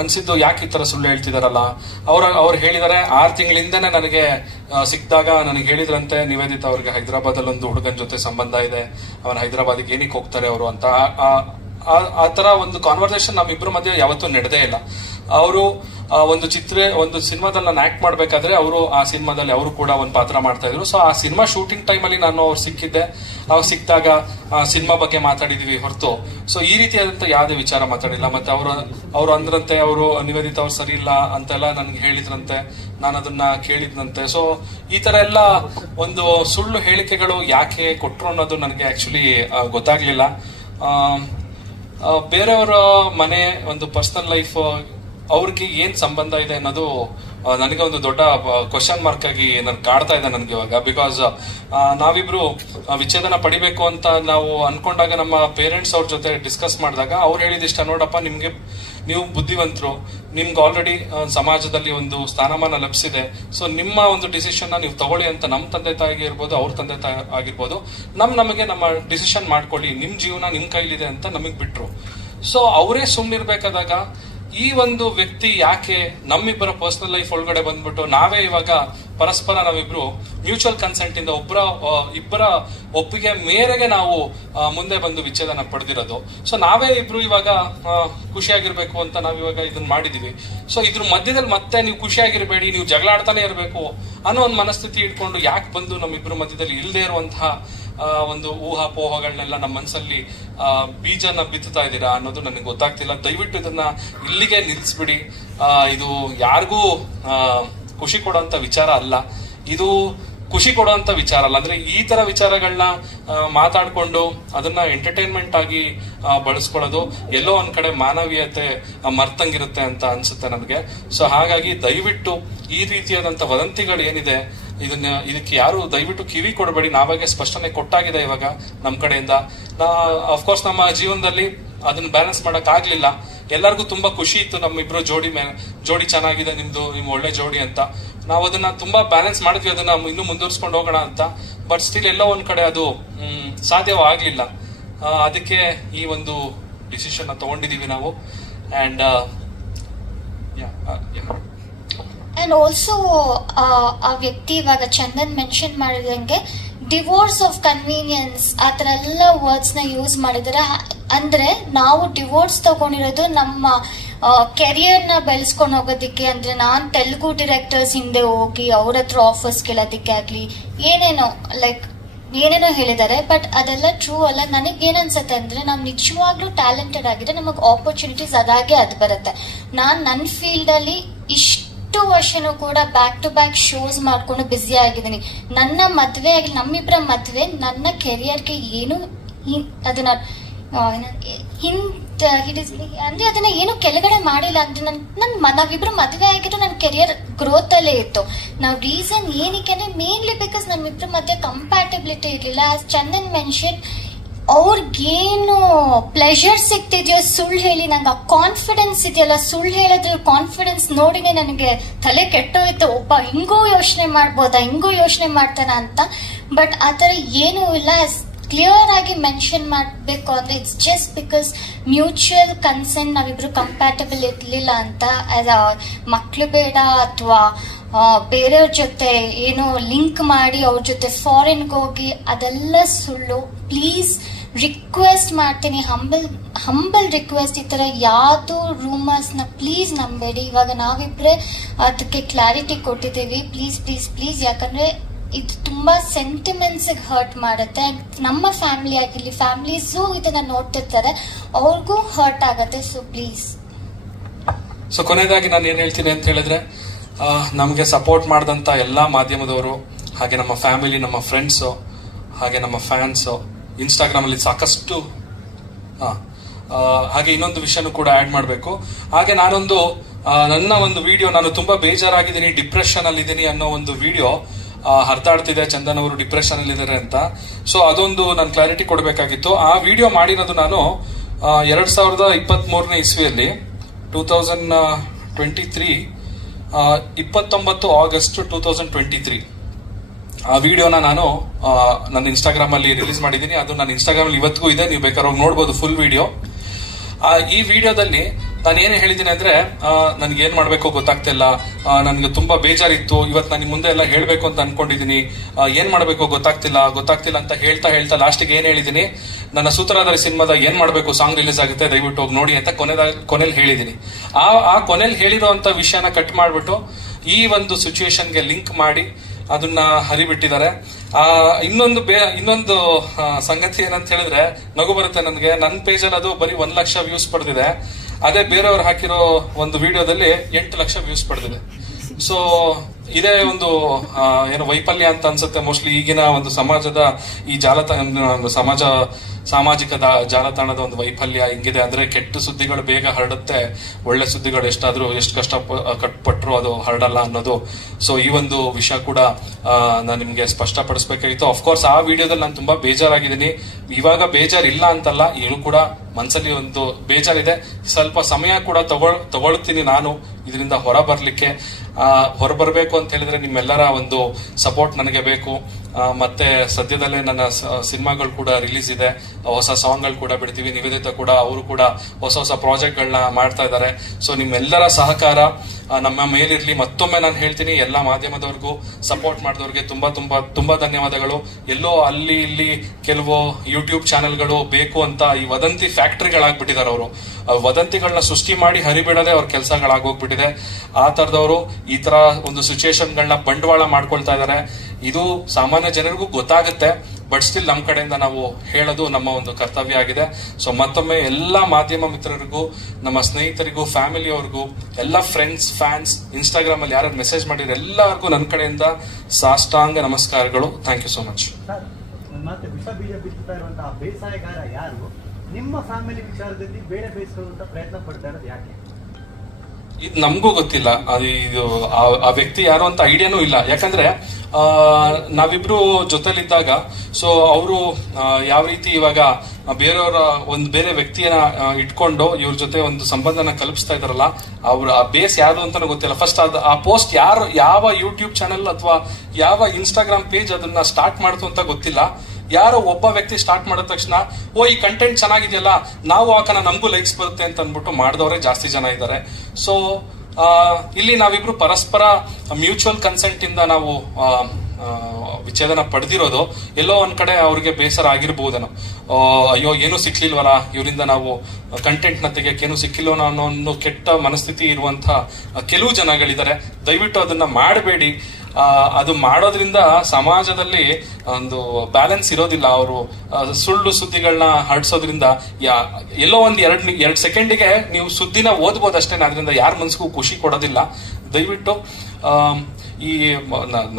ಅನ್ಸಿದ್ದು ಯಾಕೆ ಈ ತರ ಸುಳ್ಳು ಹೇಳ್ತಿದಾರಲ್ಲ. ಅವ್ರು ಹೇಳಿದಾರೆ 6 ತಿಂಗಳಿಂದನೇ ನನಗೆ ಸಿಕ್ಕಿದಾಗ ನನಗೆ ಹೇಳಿದ್ರಂತೆ ನಿವೇದಿತಾ ಅವ್ರಿಗೆ ಹೈದರಾಬಾದ್ ಅಲ್ಲಿ ಒಂದು ಹುಡುಗನ ಜೊತೆ ಸಂಬಂಧ ಇದೆ, ಅವನ ಹೈದರಾಬಾದ್ಗೆ ಏನಕ್ಕೆ ಹೋಗ್ತಾರೆ ಅವರು ಅಂತ. ಆ ತರ ಒಂದು ಕಾನ್ವರ್ಸೇಷನ್ ನಮ್ಮಿಬ್ರ ಮಧ್ಯೆ ಯಾವತ್ತೂ ನಡೆದೇ ಇಲ್ಲ. ಅವರು ಒಂದು ಸಿನಿಮಾದಲ್ಲಿ ನಾನು ಆಕ್ಟ್ ಮಾಡ್ಬೇಕಾದ್ರೆ ಅವರು ಆ ಸಿನಿಮಾದಲ್ಲಿ ಅವರು ಕೂಡ ಒಂದು ಪಾತ್ರ ಮಾಡ್ತಾ ಇದ್ರು. ಸೊ ಆ ಸಿನಿಮಾ ಶೂಟಿಂಗ್ ಟೈಮ್ ಅಲ್ಲಿ ನಾನು ಅವ್ರು ಸಿಕ್ಕಿದ್ದೆ. ಅವಾಗ ಸಿಕ್ಕಿದಾಗ ಸಿನಿಮಾ ಬಗ್ಗೆ ಮಾತಾಡಿದೀವಿ ಹೊರತು ಸೊ ಈ ರೀತಿಯಾದಂತ ಯಾವುದೇ ವಿಚಾರ ಮಾತಾಡಿಲ್ಲ. ಮತ್ತೆ ಅವರು ಅಂದ್ರಂತೆ ಅವರು ನಿವೇದಿತಾ ಅವ್ರು ಸರಿ ಇಲ್ಲ ಅಂತೆಲ್ಲ ನನ್ಗೆ ಹೇಳಿದ್ರಂತೆ, ನಾನು ಅದನ್ನ ಕೇಳಿದ್ನಂತೆ. ಸೊ ಈ ತರ ಎಲ್ಲ ಒಂದು ಸುಳ್ಳು ಹೇಳಿಕೆಗಳು ಯಾಕೆ ಕೊಟ್ರು ಅನ್ನೋದು ನನಗೆ ಆಕ್ಚುಲಿ ಗೊತ್ತಾಗ್ಲಿಲ್ಲ. ಬೇರೆಯವರ ಮನೆ ಒಂದು ಪರ್ಸನಲ್ ಲೈಫ್ ಅವ್ರಿಗೆ ಏನ್ ಸಂಬಂಧ ಇದೆ ಅನ್ನೋದು ನನಗೆ ಒಂದು ದೊಡ್ಡ ಕ್ವಶನ್ ಮಾರ್ಕ್ ಆಗಿ ನನ್ ಕಾಡ್ತಾ ಇದೆ ನನ್ಗೆ ಇವಾಗ. ಬಿಕಾಸ್ ನಾವಿಬ್ರು ವಿಚ್ಛೇದನ ಪಡಿಬೇಕು ಅಂತ ನಾವು ಅನ್ಕೊಂಡಾಗ ನಮ್ಮ ಪೇರೆಂಟ್ಸ್ ಅವ್ರ ಜೊತೆ ಡಿಸ್ಕಸ್ ಮಾಡಿದಾಗ ಅವ್ರು ಹೇಳಿದಿಷ್ಟ, ನೋಡಪ್ಪ ನೀವು ಬುದ್ಧಿವಂತರು, ನಿಮ್ಗೆ ಆಲ್ರೆಡಿ ಸಮಾಜದಲ್ಲಿ ಒಂದು ಸ್ಥಾನಮಾನ ಲಭಿಸಿದೆ, ಸೊ ನಿಮ್ಮ ಒಂದು ಡಿಸಿಷನ್ ನೀವು ತಗೊಳ್ಳಿ ಅಂತ ನಮ್ಮ ತಂದೆ ತಾಯಿಗೆ ಇರ್ಬೋದು, ಅವ್ರ ತಂದೆ ತಾಯಿ ಆಗಿರ್ಬೋದು, ನಮಗೆ ನಮ್ಮ ಡಿಸಿಷನ್ ಮಾಡ್ಕೊಳ್ಳಿ, ನಿಮ್ ಜೀವನ ನಿಮ್ ಕೈಲಿದೆ ಅಂತ ನಮಗ್ ಬಿಟ್ರು. ಸೊ ಅವರೇ ಸುಮ್ಮನಿರ್ಬೇಕಾದಾಗ ಈ ಒಂದು ವ್ಯಕ್ತಿ ಯಾಕೆ ನಮ್ಮಿಬ್ಬರ ಪರ್ಸನಲ್ ಲೈಫ್ ಒಳಗಡೆ ಬಂದ್ಬಿಟ್ಟು ನಾವೇ ಇವಾಗ ಪರಸ್ಪರ ನಾವಿಬ್ರು ಮ್ಯೂಚುವಲ್ ಕನ್ಸೆಂಟ್ ಇಂದ ಇಬ್ಬರ ಒಪ್ಪಿಗೆ ಮೇರೆಗೆ ನಾವು ಮುಂದೆ ಬಂದು ವಿಚ್ಛೇದನ ಪಡೆದಿರೋದು. ಸೊ ನಾವೇ ಇಬ್ರು ಇವಾಗ ಖುಷಿಯಾಗಿರ್ಬೇಕು ಅಂತ ನಾವಿವಾಗ ಇದನ್ನ ಮಾಡಿದೀವಿ. ಸೊ ಇದ್ರ ಮಧ್ಯದಲ್ಲಿ ಮತ್ತೆ ನೀವು ಖುಷಿಯಾಗಿರ್ಬೇಡಿ, ನೀವು ಜಗಳ ಆಡ್ತಾನೆ ಇರಬೇಕು ಅನ್ನೋ ಒಂದು ಮನಸ್ಥಿತಿ ಇಟ್ಕೊಂಡು ಯಾಕೆ ಬಂದು ನಮ್ಮಿಬ್ರ ಮಧ್ಯದಲ್ಲಿ ಇಲ್ಲದೆ ಇರುವಂತಹ ಒಂದು ಊಹಾಪೋಹಗಳನ್ನೆಲ್ಲ ನಮ್ಮ ಮನಸ್ಸಲ್ಲಿ ಬೀಜನ ಬಿತ್ತುತ್ತಾ ಇದ್ದೀರಾ ಅನ್ನೋದು ನನಗೆ ಗೊತ್ತಾಗ್ತಿಲ್ಲ. ದಯವಿಟ್ಟು ಇದನ್ನ ಇಲ್ಲಿಗೆ ನಿಲ್ಲಿಸ್ಬಿಡಿ. ಇದು ಯಾರಿಗೂ ಖುಷಿ ಕೊಡುವಂತ ವಿಚಾರ ಅಲ್ಲ, ಇದು ಖುಷಿ ಕೊಡುವಂತ ವಿಚಾರ ಅಲ್ಲ. ಅಂದ್ರೆ ಈ ತರ ವಿಚಾರಗಳನ್ನ ಮಾತಾಡ್ಕೊಂಡು ಅದನ್ನ ಎಂಟರ್ಟೈನ್ಮೆಂಟ್ ಆಗಿ ಬಳಸ್ಕೊಳ್ಳೋದು ಎಲ್ಲೋ ಒಂದ್ ಕಡೆ ಮಾನವೀಯತೆ ಮರ್ತಂಗಿರುತ್ತೆ ಅಂತ ಅನ್ಸುತ್ತೆ ನನಗೆ. ಸೊ ಹಾಗಾಗಿ ದಯವಿಟ್ಟು ಈ ರೀತಿಯಾದಂತ ವದಂತಿಗಳು ಏನಿದೆ ಇದಕ್ಕೆ ಯಾರು ದಯವಿಟ್ಟು ಕಿವಿ ಕೊಡಬೇಡಿ. ನಾವಾಗೆ ಸ್ಪಷ್ಟನೆ ಕೊಟ್ಟಾಗಿದೆ ಇವಾಗ ನಮ್ ಕಡೆಯಿಂದ. ಅಫ್ಕೋರ್ಸ್ ನಮ್ಮ ಜೀವನದಲ್ಲಿ ಅದನ್ನ ಬ್ಯಾಲೆನ್ಸ್ ಮಾಡಕ್ ಆಗ್ಲಿಲ್ಲ. ಎಲ್ಲರಿಗೂ ತುಂಬಾ ಖುಷಿ ಇತ್ತು ನಮ್ಮಿಬ್ರು ಜೋಡಿ ಚೆನ್ನಾಗಿದೆ, ನಿಮ್ ಒಳ್ಳೆ ಜೋಡಿ ಅಂತ. ನಾವು ಅದನ್ನ ತುಂಬಾ ಬ್ಯಾಲೆನ್ಸ್ ಮಾಡಿದ್ವಿ, ಅದನ್ನ ಇನ್ನೂ ಮುಂದುವರ್ಸ್ಕೊಂಡು ಹೋಗೋಣ ಅಂತ. ಬಟ್ ಸ್ಟಿಲ್ ಎಲ್ಲೋ ಒಂದ್ ಕಡೆ ಅದು ಸಾಧ್ಯವಾಗ್ಲಿಲ್ಲ. ಅದಕ್ಕೆ ಈ ಒಂದು ಡಿಸಿಷನ್ ತಗೊಂಡಿದೀವಿ ನಾವು. ಅಂಡ್ ಅಂಡ್ ಆಲ್ಸೋ ಆ ವ್ಯಕ್ತಿ ಇವಾಗ ಚಂದನ್ ಮೆನ್ಷನ್ ಮಾಡಿದಂಗೆ ಡಿವೋರ್ಸ್ ಆಫ್ ಕನ್ವೀನಿಯನ್ಸ್ ಆ ತರ ಎಲ್ಲ ವರ್ಡ್ಸ್ ನ ಯೂಸ್ ಮಾಡಿದಾರೆ. ಅಂದ್ರೆ ನಾವು ಡಿವೋರ್ಸ್ ತಗೊಂಡಿರೋದು ನಮ್ಮ ಕೆರಿಯರ್ ನ ಬೆಳೆಸ್ಕೊಂಡು ಹೋಗೋದಿಕ್ಕೆ. ಅಂದ್ರೆ ನಾನ್ ತೆಲುಗು ಡೈರೆಕ್ಟರ್ಸ್ ಹಿಂದೆ ಹೋಗಿ ಅವ್ರ ಹತ್ರ ಆಫರ್ಸ್ ಕೇಳೋದಿಕ್ಕೆ ಆಗ್ಲಿ ಏನೇನೋ ಹೇಳಿದ್ದಾರೆ. ಬಟ್ ಅದೆಲ್ಲ ಟ್ರೂ ಅಲ್ಲ. ನನಗೇನ್ ಅನ್ಸತ್ತೆ ಅಂದ್ರೆ ನಾವ್ ನಿಜವಾಗ್ಲೂ ಟ್ಯಾಲೆಂಟೆಡ್ ಆಗಿದ್ರೆ ನಮಗ್ ಆಪರ್ಚುನಿಟೀಸ್ ಅದಾಗೆ ಅದ್ ಬರುತ್ತೆ. ನಾನ್ ನನ್ನ ಫೀಲ್ಡ್ ಅಲ್ಲಿ ಇಷ್ಟು ವರ್ಷನೂ ಕೂಡ ಬ್ಯಾಕ್ ಟು ಬ್ಯಾಕ್ ಶೋಸ್ ಮಾಡ್ಕೊಂಡು ಬ್ಯುಸಿ ಆಗಿದ್ದೀನಿ. ನನ್ನ ಮದ್ವೆ ಆಗಿ ನಮ್ಮಿಬ್ಬರ ಮದ್ವೆ ನನ್ನ ಕೆರಿಯರ್ಗೆ ಏನು ಅದನ್ನ ಅಂದ್ರೆ ಅದನ್ನ ಏನು ಕೆಳಗಡೆ ಮಾಡಿಲ್ಲ ಅಂದ್ರೆ ನಾವಿಬ್ರು ಮದುವೆ ಆಗಿದ್ರು ನನ್ನ ಕೆರಿಯರ್ ಗ್ರೋತ್ ಅಲ್ಲೇ ಇತ್ತು. ನಾವು ರೀಸನ್ ಏನಕ್ಕೆ ಅಂದ್ರೆ ಮೇನ್ಲಿ ಬಿಕಾಸ್ ನಮ್ಮಿಬ್ರು ಮಧ್ಯೆ ಕಂಪ್ಯಾಟಿಬಿಲಿಟಿ ಇರ್ಲಿಲ್ಲ. ಆಸ್ ಚಂದನ್ ಮೆನ್ಷನ್, ಅವ್ರಿಗೇನು ಪ್ಲೆಷರ್ ಸಿಗ್ತಿದ್ಯೋ ಸುಳ್ಳು ಹೇಳಿ, ನಂಗೆ ಆ ಕಾನ್ಫಿಡೆನ್ಸ್ ಇದೆಯಲ್ಲ, ಸುಳ್ಳು ಹೇಳೋದ್ರ ಕಾನ್ಫಿಡೆನ್ಸ್ ನೋಡಿನೇ ನನಗೆ ತಲೆ ಕೆಟ್ಟೋಯ್ತು. ಒಬ್ಬ ಹಿಂಗೂ ಯೋಚನೆ ಮಾಡ್ಬೋದಾ, ಹಿಂಗೂ ಯೋಚನೆ ಮಾಡ್ತಾನ ಅಂತ. ಬಟ್ ಆತರ ಏನೂ ಇಲ್ಲ. ಕ್ಲಿಯರ್ ಆಗಿ ಮೆನ್ಷನ್ ಮಾಡಬೇಕು ಅಂದ್ರೆ it's just because mutual consent, ನಾವಿಬ್ರು ಕಂಪ್ಯಾಟಬಲ್ ಇರ್ಲಿಲ್ಲ ಅಂತ. ಮಕ್ಳು ಬೇಡ ಅಥವಾ ಬೇರೆಯವ್ರ ಜೊತೆ ಏನೋ ಲಿಂಕ್ ಮಾಡಿ ಅವ್ರ ಜೊತೆ ಫಾರಿನ್ಗೆ ಹೋಗಿ, ಅದೆಲ್ಲ ಸುಳ್ಳು. ಪ್ಲೀಸ್ ರಿಕ್ವೆಸ್ಟ್ ಮಾಡ್ತೀನಿ, ಹಂಬಲ್ ರಿಕ್ವೆಸ್ಟ್, ಈ ತರ ಯಾವ್ದು ರೂಮರ್ಸ್ ನ ಪ್ಲೀಸ್ ನಂಬೇಡಿ. ಇವಾಗ ನಾವಿಬ್ರೆ ಅದಕ್ಕೆ ಕ್ಲಾರಿಟಿ ಕೊಟ್ಟಿದ್ದೀವಿ. ಪ್ಲೀಸ್ ಪ್ಲೀಸ್ ಪ್ಲೀಸ್, ಯಾಕಂದ್ರೆ ಇದು ತುಂಬಾ ಸೆಂಟಿಮೆಂಟ್ಸ್ ಹರ್ಟ್ ಮಾಡುತ್ತೆ. ನಮ್ಮ ಫ್ಯಾಮಿಲಿ ಆಗಿರ್ಲಿ, ಫ್ಯಾಮಿಲೀಸು ಇದನ್ನ ನೋಡ್ತಿರ್ತಾರೆ, ಅವ್ರಿಗೂ ಹರ್ಟ್ ಆಗತ್ತೆ. So please. ಸೊ ಕೊನೆಯದಾಗಿ ನಾನು ಏನ್ ಹೇಳ್ತೀನಿ ಅಂತ ಹೇಳಿದ್ರೆ, ನಮಗೆ ಸಪೋರ್ಟ್ ಮಾಡಿದಂತ ಎಲ್ಲಾ ಮಾಧ್ಯಮದವರು, ಹಾಗೆ ನಮ್ಮ ಫ್ಯಾಮಿಲಿ, ನಮ್ಮ ಫ್ರೆಂಡ್ಸು, ಹಾಗೆ ನಮ್ಮ ಫ್ಯಾನ್ಸು, ಇನ್ಸ್ಟಾಗ್ರಾಮ್ ಅಲ್ಲಿ ಸಾಕಷ್ಟು, ಹಾಗೆ ಇನ್ನೊಂದು ವಿಷಯನೂ ಕೂಡ ಆಡ್ ಮಾಡಬೇಕು. ಹಾಗೆ ನಾನೊಂದು ನನ್ನ ಒಂದು ವಿಡಿಯೋ, ನಾನು ತುಂಬಾ ಬೇಜಾರಾಗಿದ್ದೀನಿ, ಡಿಪ್ರೆಷನ್ ಅಲ್ಲಿ ಇದ್ದೀನಿ ಅನ್ನೋ ಒಂದು ವಿಡಿಯೋ ಹರಿದಾಡ್ತಿದೆ, ಚಂದನ್ ಅವರು ಡಿಪ್ರೆಷನ್ ಅಲ್ಲಿ ಇದ್ದಾರೆ ಅಂತ. ಸೊ ಅದೊಂದು ನಾನು ಕ್ಲಾರಿಟಿ ಕೊಡಬೇಕಾಗಿತ್ತು. ಆ ವಿಡಿಯೋ ಮಾಡಿರೋದು ನಾನು 2023 ಇಸ್ವಿಯಲ್ಲಿ 2023 29 ಆಗಸ್ಟ್ 2023 ಆ ವಿಡಿಯೋನ ನಾನು ನನ್ನ ಇನ್ಸ್ಟಾಗ್ರಾಮ್ ಅಲ್ಲಿ ರಿಲೀಸ್ ಮಾಡಿದ್ದೀನಿ. ಅದು ನನ್ನ ಇನ್ಸ್ಟಾಗ್ರಾಮ್ ಅಲ್ಲಿ ಇವತ್ತಿಗೂ ಇದೆ, ನೀವು ಬೇಕಾದ್ರೆ ನೋಡ್ಬೋದು ಫುಲ್ ವಿಡಿಯೋ. ಈ ವಿಡಿಯೋದಲ್ಲಿ ನಾನು ಏನ್ ಹೇಳಿದ್ದೀನಿ ಅಂದ್ರೆ, ನನ್ಗೆ ಏನ್ ಮಾಡ್ಬೇಕು ಗೊತ್ತಾಗ್ತಿಲ್ಲ, ನನ್ಗೆ ತುಂಬಾ ಬೇಜಾರಿತ್ತು, ಇವತ್ತು ನಾನು ಮುಂದೆ ಎಲ್ಲ ಹೇಳ್ಬೇಕು ಅಂತ ಅನ್ಕೊಂಡಿದೀನಿ, ಏನ್ ಮಾಡ್ಬೇಕು ಗೊತ್ತಾಗ್ತಿಲ್ಲ ಅಂತ ಹೇಳ್ತಾ ಲಾಸ್ಟಿಗೆ ಏನ್ ಹೇಳಿದೀನಿ, ನನ್ನ ಸೂತ್ರಧಾರಿ ಸಿನಿಮಾದಾಗ ಏನ್ ಮಾಡ್ಬೇಕು ಸಾಂಗ್ ರಿಲೀಸ್ ಆಗುತ್ತೆ, ದಯವಿಟ್ಟು ಹೋಗಿ ನೋಡಿ ಅಂತ ಕೊನೆಯಲ್ಲಿ ಹೇಳಿದೀನಿ. ಆ ಕೊನೆಯಲ್ಲಿ ಹೇಳಿರೋಂತ ವಿಷಯನ ಕಟ್ ಮಾಡ್ಬಿಟ್ಟು ಈ ಒಂದು ಸಿಚುವೇಶನ್ಗೆ ಲಿಂಕ್ ಮಾಡಿ ಅದನ್ನ ಹರಿಬಿಟ್ಟಿದ್ದಾರೆ. ಇನ್ನೊಂದು ಸಂಗತಿ ಏನಂತ ಹೇಳಿದ್ರೆ ನಗು ಬರುತ್ತೆ ನನಗೆ. ನನ್ನ ಪೇಜಲ್ಲಿ ಅದು ಬರೀ 1 ಲಕ್ಷ ವ್ಯೂಸ್ ಪಡೆದಿದೆ. ಅದೇ ಬೇರೆಯವ್ರು ಹಾಕಿರೋ ಒಂದು ವಿಡಿಯೋದಲ್ಲಿ 8 ಲಕ್ಷ ವ್ಯೂಸ್ ಪಡೆದಿದೆ. ಸೊ ಇದೇ ಒಂದು ಏನು ವೈಫಲ್ಯ ಅಂತ ಅನ್ಸುತ್ತೆ ಮೋಸ್ಟ್ಲಿ ಈಗಿನ ಒಂದು ಸಮಾಜದ ಈ ಸಾಮಾಜಿಕ ಜಾಲತಾಣದ ಒಂದು ವೈಫಲ್ಯ ಹಿಂಗಿದೆ. ಅಂದ್ರೆ ಕೆಟ್ಟ ಸುದ್ದಿಗಳು ಬೇಗ ಹರಡುತ್ತೆ, ಒಳ್ಳೆ ಸುದ್ದಿಗಳು ಎಷ್ಟು ಕಷ್ಟ ಪಟ್ಟರು ಅದು ಹರಡಲ್ಲ ಅನ್ನೋದು. ಸೊ ಈ ಒಂದು ವಿಷಯ ಕೂಡ ನಾನು ನಿಮ್ಗೆ ಸ್ಪಷ್ಟಪಡಿಸಬೇಕಾಗಿತ್ತು. ಅಫ್ಕೋರ್ಸ್ ಆ ವಿಡಿಯೋದಲ್ಲಿ ನಾನು ತುಂಬಾ ಬೇಜಾರಾಗಿದ್ದೀನಿ. ಇವಾಗ ಬೇಜಾರಿಲ್ಲ ಅಂತಲ್ಲ, ಈಗಲೂ ಕೂಡ ಮನ್ಸಲ್ಲಿ ಒಂದು ಬೇಜಾರಿದೆ. ಸ್ವಲ್ಪ ಸಮಯ ಕೂಡ ತಗೊಳ್ತೀನಿ ನಾನು ಇದರಿಂದ ಹೊರಬರ್ಬೇಕು ಅಂತ ಹೇಳಿದ್ರೆ ನಿಮ್ಮೆಲ್ಲರ ಒಂದು ಸಪೋರ್ಟ್ ನನಗೆ ಬೇಕು. ಮತ್ತೆ ಸದ್ಯದಲ್ಲೇ ನನ್ನ ಸಿನಿಮಾಗಳು ಕೂಡ ರಿಲೀಸ್ ಇದೆ, ಹೊಸ ಸಾಂಗ್ಗಳು ಕೂಡ ಬಿಡ್ತೀವಿ. ನಿವೇದಿತ ಕೂಡ, ಅವರು ಕೂಡ ಹೊಸ ಪ್ರಾಜೆಕ್ಟ್ ಗಳನ್ನ ಮಾಡ್ತಾ ಇದ್ದಾರೆ. ಸೊ ನಿಮ್ಮೆಲ್ಲರ ಸಹಕಾರ ನಮ್ಮ ಮೇಲಿರ್ಲಿ. ಮತ್ತೊಮ್ಮೆ ನಾನು ಹೇಳ್ತೀನಿ, ಎಲ್ಲಾ ಮಾಧ್ಯಮದವ್ರಿಗೂ ಸಪೋರ್ಟ್ ಮಾಡಿದವ್ರಿಗೆ ತುಂಬಾ ಧನ್ಯವಾದಗಳು. ಎಲ್ಲೋ ಅಲ್ಲಿ ಇಲ್ಲಿ ಕೆಲವು ಯೂಟ್ಯೂಬ್ ಚಾನೆಲ್ಗಳು ಬೇಕು ಅಂತ ಈ ವದಂತಿ ಫ್ಯಾಕ್ಟರಿಗಳಾಗ್ಬಿಟ್ಟಿದ್ದಾರೆ. ಅವರು ವದಂತಿಗಳನ್ನ ಸೃಷ್ಟಿ ಮಾಡಿ ಹರಿಬಿಡದೆ ಅವ್ರ ಕೆಲಸಗಳಾಗೋಗ್ಬಿಟ್ಟಿದೆ. ಆ ತರದವರು ಈ ತರ ಒಂದು ಸಿಚುಯೇಷನ್ಗಳನ್ನ ಬಂಡವಾಳ ಮಾಡ್ಕೊಳ್ತಾ ಇದ್ದಾರೆ. ಇದು ಸಾಮಾನ್ಯ ಜನರಿಗೂ ಗೊತ್ತಾಗುತ್ತೆ, ಬಟ್ ಸ್ಟಿಲ್ ನಮ್ಮ ಕಡೆಯಿಂದ ನಾವು ಹೇಳೋದು ನಮ್ಮ ಒಂದು ಕರ್ತವ್ಯ ಆಗಿದೆ. ಸೊ ಮತ್ತೊಮ್ಮೆ ಎಲ್ಲಾ ಮಾಧ್ಯಮ ಮಿತ್ರರಿಗೂ, ನಮ್ಮ ಸ್ನೇಹಿತರಿಗೂ, ಫ್ಯಾಮಿಲಿಯವ್ರಿಗೂ, ಎಲ್ಲ ಫ್ರೆಂಡ್ಸ್, ಫ್ಯಾನ್ಸ್, ಇನ್ಸ್ಟಾಗ್ರಾಮ್ ಅಲ್ಲಿ ಯಾರು ಮೆಸೇಜ್ ಮಾಡಿದ್ರೆ ಎಲ್ಲರಿಗೂ ನನ್ನ ಕಡೆಯಿಂದ ಸಾಷ್ಟಾಂಗ ನಮಸ್ಕಾರಗಳು. Thank you so much. ಮತ್ತೆ ವಿಷ ಬೀಜ ಬಿತ್ತುತ್ತಾ ಇರುವಂತಹ ಬೇಸಾಯಗಾರ ಯಾರು? ನಿಮ್ಮ ಫ್ಯಾಮಿಲಿ ವಿಚಾರದಲ್ಲಿ ಬೇಳೆ ಬೇಯಿಸುವಂತ ಪ್ರಯತ್ನ ಪಡ್ತಾ ಇರೋದು ಯಾಕೆ? ಇದು ನಮಗೂ ಗೊತ್ತಿಲ್ಲ. ಇದು ಆ ವ್ಯಕ್ತಿ ಯಾರು ಅಂತ ಐಡಿಯಾನೂ ಇಲ್ಲ. ಯಾಕಂದ್ರೆ ನಾವಿಬ್ರು ಜೊತೆಲಿದ್ದಾಗ ಸೊ ಅವರು ಯಾವ ರೀತಿ ಇವಾಗ ಬೇರೆಯವರ ಒಂದು ಬೇರೆ ವ್ಯಕ್ತಿಯನ್ನ ಇಟ್ಕೊಂಡು ಇವ್ರ ಜೊತೆ ಒಂದು ಸಂಬಂಧನ ಕಲ್ಪಿಸ್ತಾ ಇದಾರಲ್ಲ, ಅವ್ರ ಆ ಬೇಸ್ ಯಾರು ಅಂತಾನು ಗೊತ್ತಿಲ್ಲ. ಫಸ್ಟ್ ಆ ಪೋಸ್ಟ್ ಯಾವ ಯೂಟ್ಯೂಬ್ ಚಾನೆಲ್ ಅಥವಾ ಯಾವ ಇನ್ಸ್ಟಾಗ್ರಾಮ್ ಪೇಜ್ ಅದನ್ನ ಸ್ಟಾರ್ಟ್ ಮಾಡ್ತು ಅಂತ ಗೊತ್ತಿಲ್ಲ. ಯಾರೋ ಒಬ್ಬ ವ್ಯಕ್ತಿ ಸ್ಟಾರ್ಟ್ ಮಾಡಿದ ತಕ್ಷಣ ಈ ಕಂಟೆಂಟ್ ಚೆನ್ನಾಗಿದೆಯಲ್ಲ, ನಾವು ಹಾಕೋಣ, ನಮಗೂ ಲೈಕ್ಸ್ ಬರುತ್ತೆ ಅಂತ ಅಂದ್ಬಿಟ್ಟು ಮಾಡಿದವರೇ ಜಾಸ್ತಿ ಜನ ಇದ್ದಾರೆ. ಸೊ ಇಲ್ಲಿ ನಾವಿಬ್ರು ಪರಸ್ಪರ ಮ್ಯೂಚುವಲ್ ಕನ್ಸೆಂಟ್ ಇಂದ ನಾವು ವಿಚ್ಛೇದನ ಪಡೆದಿರೋದು. ಎಲ್ಲೋ ಒಂದ್ ಕಡೆ ಅವ್ರಿಗೆ ಬೇಸರ ಆಗಿರ್ಬಹುದೇನೋ, ಅಯ್ಯೋ ಏನೂ ಸಿಕ್ಲಿಲ್ವಲ್ಲ ಇವರಿಂದ, ನಾವು ಕಂಟೆಂಟ್ ನ ತೆಗೆಯಕ್ಕೆ ಏನೂ ಸಿಕ್ಕಿಲ್ವನೋ ಅನ್ನೋ ಒಂದು ಕೆಟ್ಟ ಮನಸ್ಥಿತಿ ಇರುವಂತಹ ಕೆಲವು ಜನಗಳಿದ್ದಾರೆ. ದಯವಿಟ್ಟು ಅದನ್ನ ಮಾಡಬೇಡಿ. ಅದು ಮಾಡೋದ್ರಿಂದ ಸಮಾಜದಲ್ಲಿ ಒಂದು ಬ್ಯಾಲೆನ್ಸ್ ಇರೋದಿಲ್ಲ. ಅವರು ಸುಳ್ಳು ಸುದ್ದಿಗಳನ್ನ ಹರಡಿಸೋದ್ರಿಂದ ಎಲ್ಲೋ ಒಂದ್ ಎರಡ್ ಸೆಕೆಂಡಿಗೆ ನೀವು ಸುದ್ದಿನ ಓದ್ಬೋದಷ್ಟೇ, ಅದರಿಂದ ಯಾರ ಮನ್ಸಿಗೂ ಖುಷಿ ಕೊಡೋದಿಲ್ಲ. ದಯವಿಟ್ಟು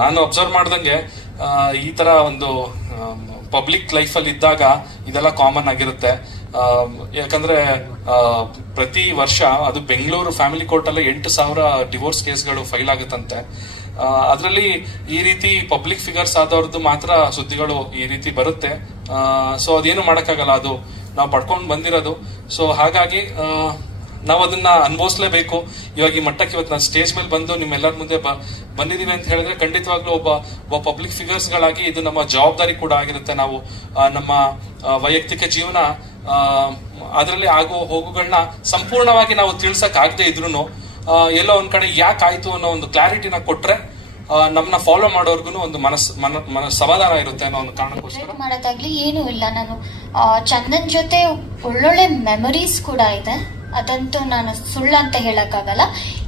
ನಾನು ಅಬ್ಸರ್ವ್ ಮಾಡ್ದಂಗೆ ಈ ತರ ಒಂದು ಪಬ್ಲಿಕ್ ಲೈಫ್ ಅಲ್ಲಿ ಇದ್ದಾಗ ಇದೆಲ್ಲ ಕಾಮನ್ ಆಗಿರುತ್ತೆ. ಯಾಕಂದ್ರೆ ಪ್ರತಿ ವರ್ಷ ಅದು ಬೆಂಗಳೂರು ಫ್ಯಾಮಿಲಿ ಕೋರ್ಟ್ ಅಲ್ಲೇ 8,000 ಡಿವೋರ್ಸ್ ಕೇಸ್ಗಳು ಫೈಲ್ ಆಗುತ್ತಂತೆ. ಅದರಲ್ಲಿ ಈ ರೀತಿ ಪಬ್ಲಿಕ್ ಫಿಗರ್ಸ್ ಆದವ್ರದ್ದು ಮಾತ್ರ ಸುದ್ದಿಗಳು ಈ ರೀತಿ ಬರುತ್ತೆ. ಸೊ ಅದೇನು ಮಾಡಕ್ಕಾಗಲ್ಲ, ಅದು ನಾವು ಪಡ್ಕೊಂಡು ಬಂದಿರೋದು. ಸೊ ಹಾಗಾಗಿ ನಾವು ಅದನ್ನ ಅನುಭವಿಸ್ಲೇಬೇಕು. ಇವಾಗ ಈ ಮಟ್ಟಕ್ಕೆ ಇವತ್ತು ನಾನು ಸ್ಟೇಜ್ ಮೇಲೆ ಬಂದು ನಿಮ್ಮೆಲ್ಲರ ಮುಂದೆ ಬಂದಿದೀವಿ ಅಂತ ಹೇಳಿದ್ರೆ ಖಂಡಿತವಾಗ್ಲೂ ಒಬ್ಬ ಪಬ್ಲಿಕ್ ಫಿಗರ್ಸ್ ಗಳಾಗಿ ಇದು ನಮ್ಮ ಜವಾಬ್ದಾರಿ ಕೂಡ ಆಗಿರುತ್ತೆ. ನಾವು ನಮ್ಮ ವೈಯಕ್ತಿಕ ಜೀವನ ಅದರಲ್ಲಿ ಆಗೋ ಹೋಗುಗಳನ್ನ ಸಂಪೂರ್ಣವಾಗಿ ನಾವು ತಿಳ್ಸಕ್ ಆಗದೆ ಇದ್ರು ಎಲ್ಲೋ ಒಂದ್ ಕಡೆ ಯಾಕಾಯ್ತು ಅನ್ನೋ ಒಂದು ಕ್ಲಾರಿಟಿನ ಕೊಟ್ರೆ ನಮ್ಮನ್ನ ಫಾಲೋ ಮಾಡೋರ್ಗು ಒಂದು ಸಮಾಧಾನ ಇರುತ್ತೆ ಅನ್ನೋ ಒಂದು ಕಾರಣಕ್ಕೋಸ್ಕರ ಮಾಡೋದಾಗ್ಲಿ ಏನೂ ಇಲ್ಲ. ನಾನು ಚಂದನ್ ಜೊತೆ ಒಳ್ಳೊಳ್ಳೆ ಮೆಮೊರೀಸ್ ಕೂಡ ಇದೆ, ಅದಂತೂ ನಾನು ಸುಳ್ಳು ಅಂತ ಹೇಳಕ್ಕಾಗಲ್ಲ.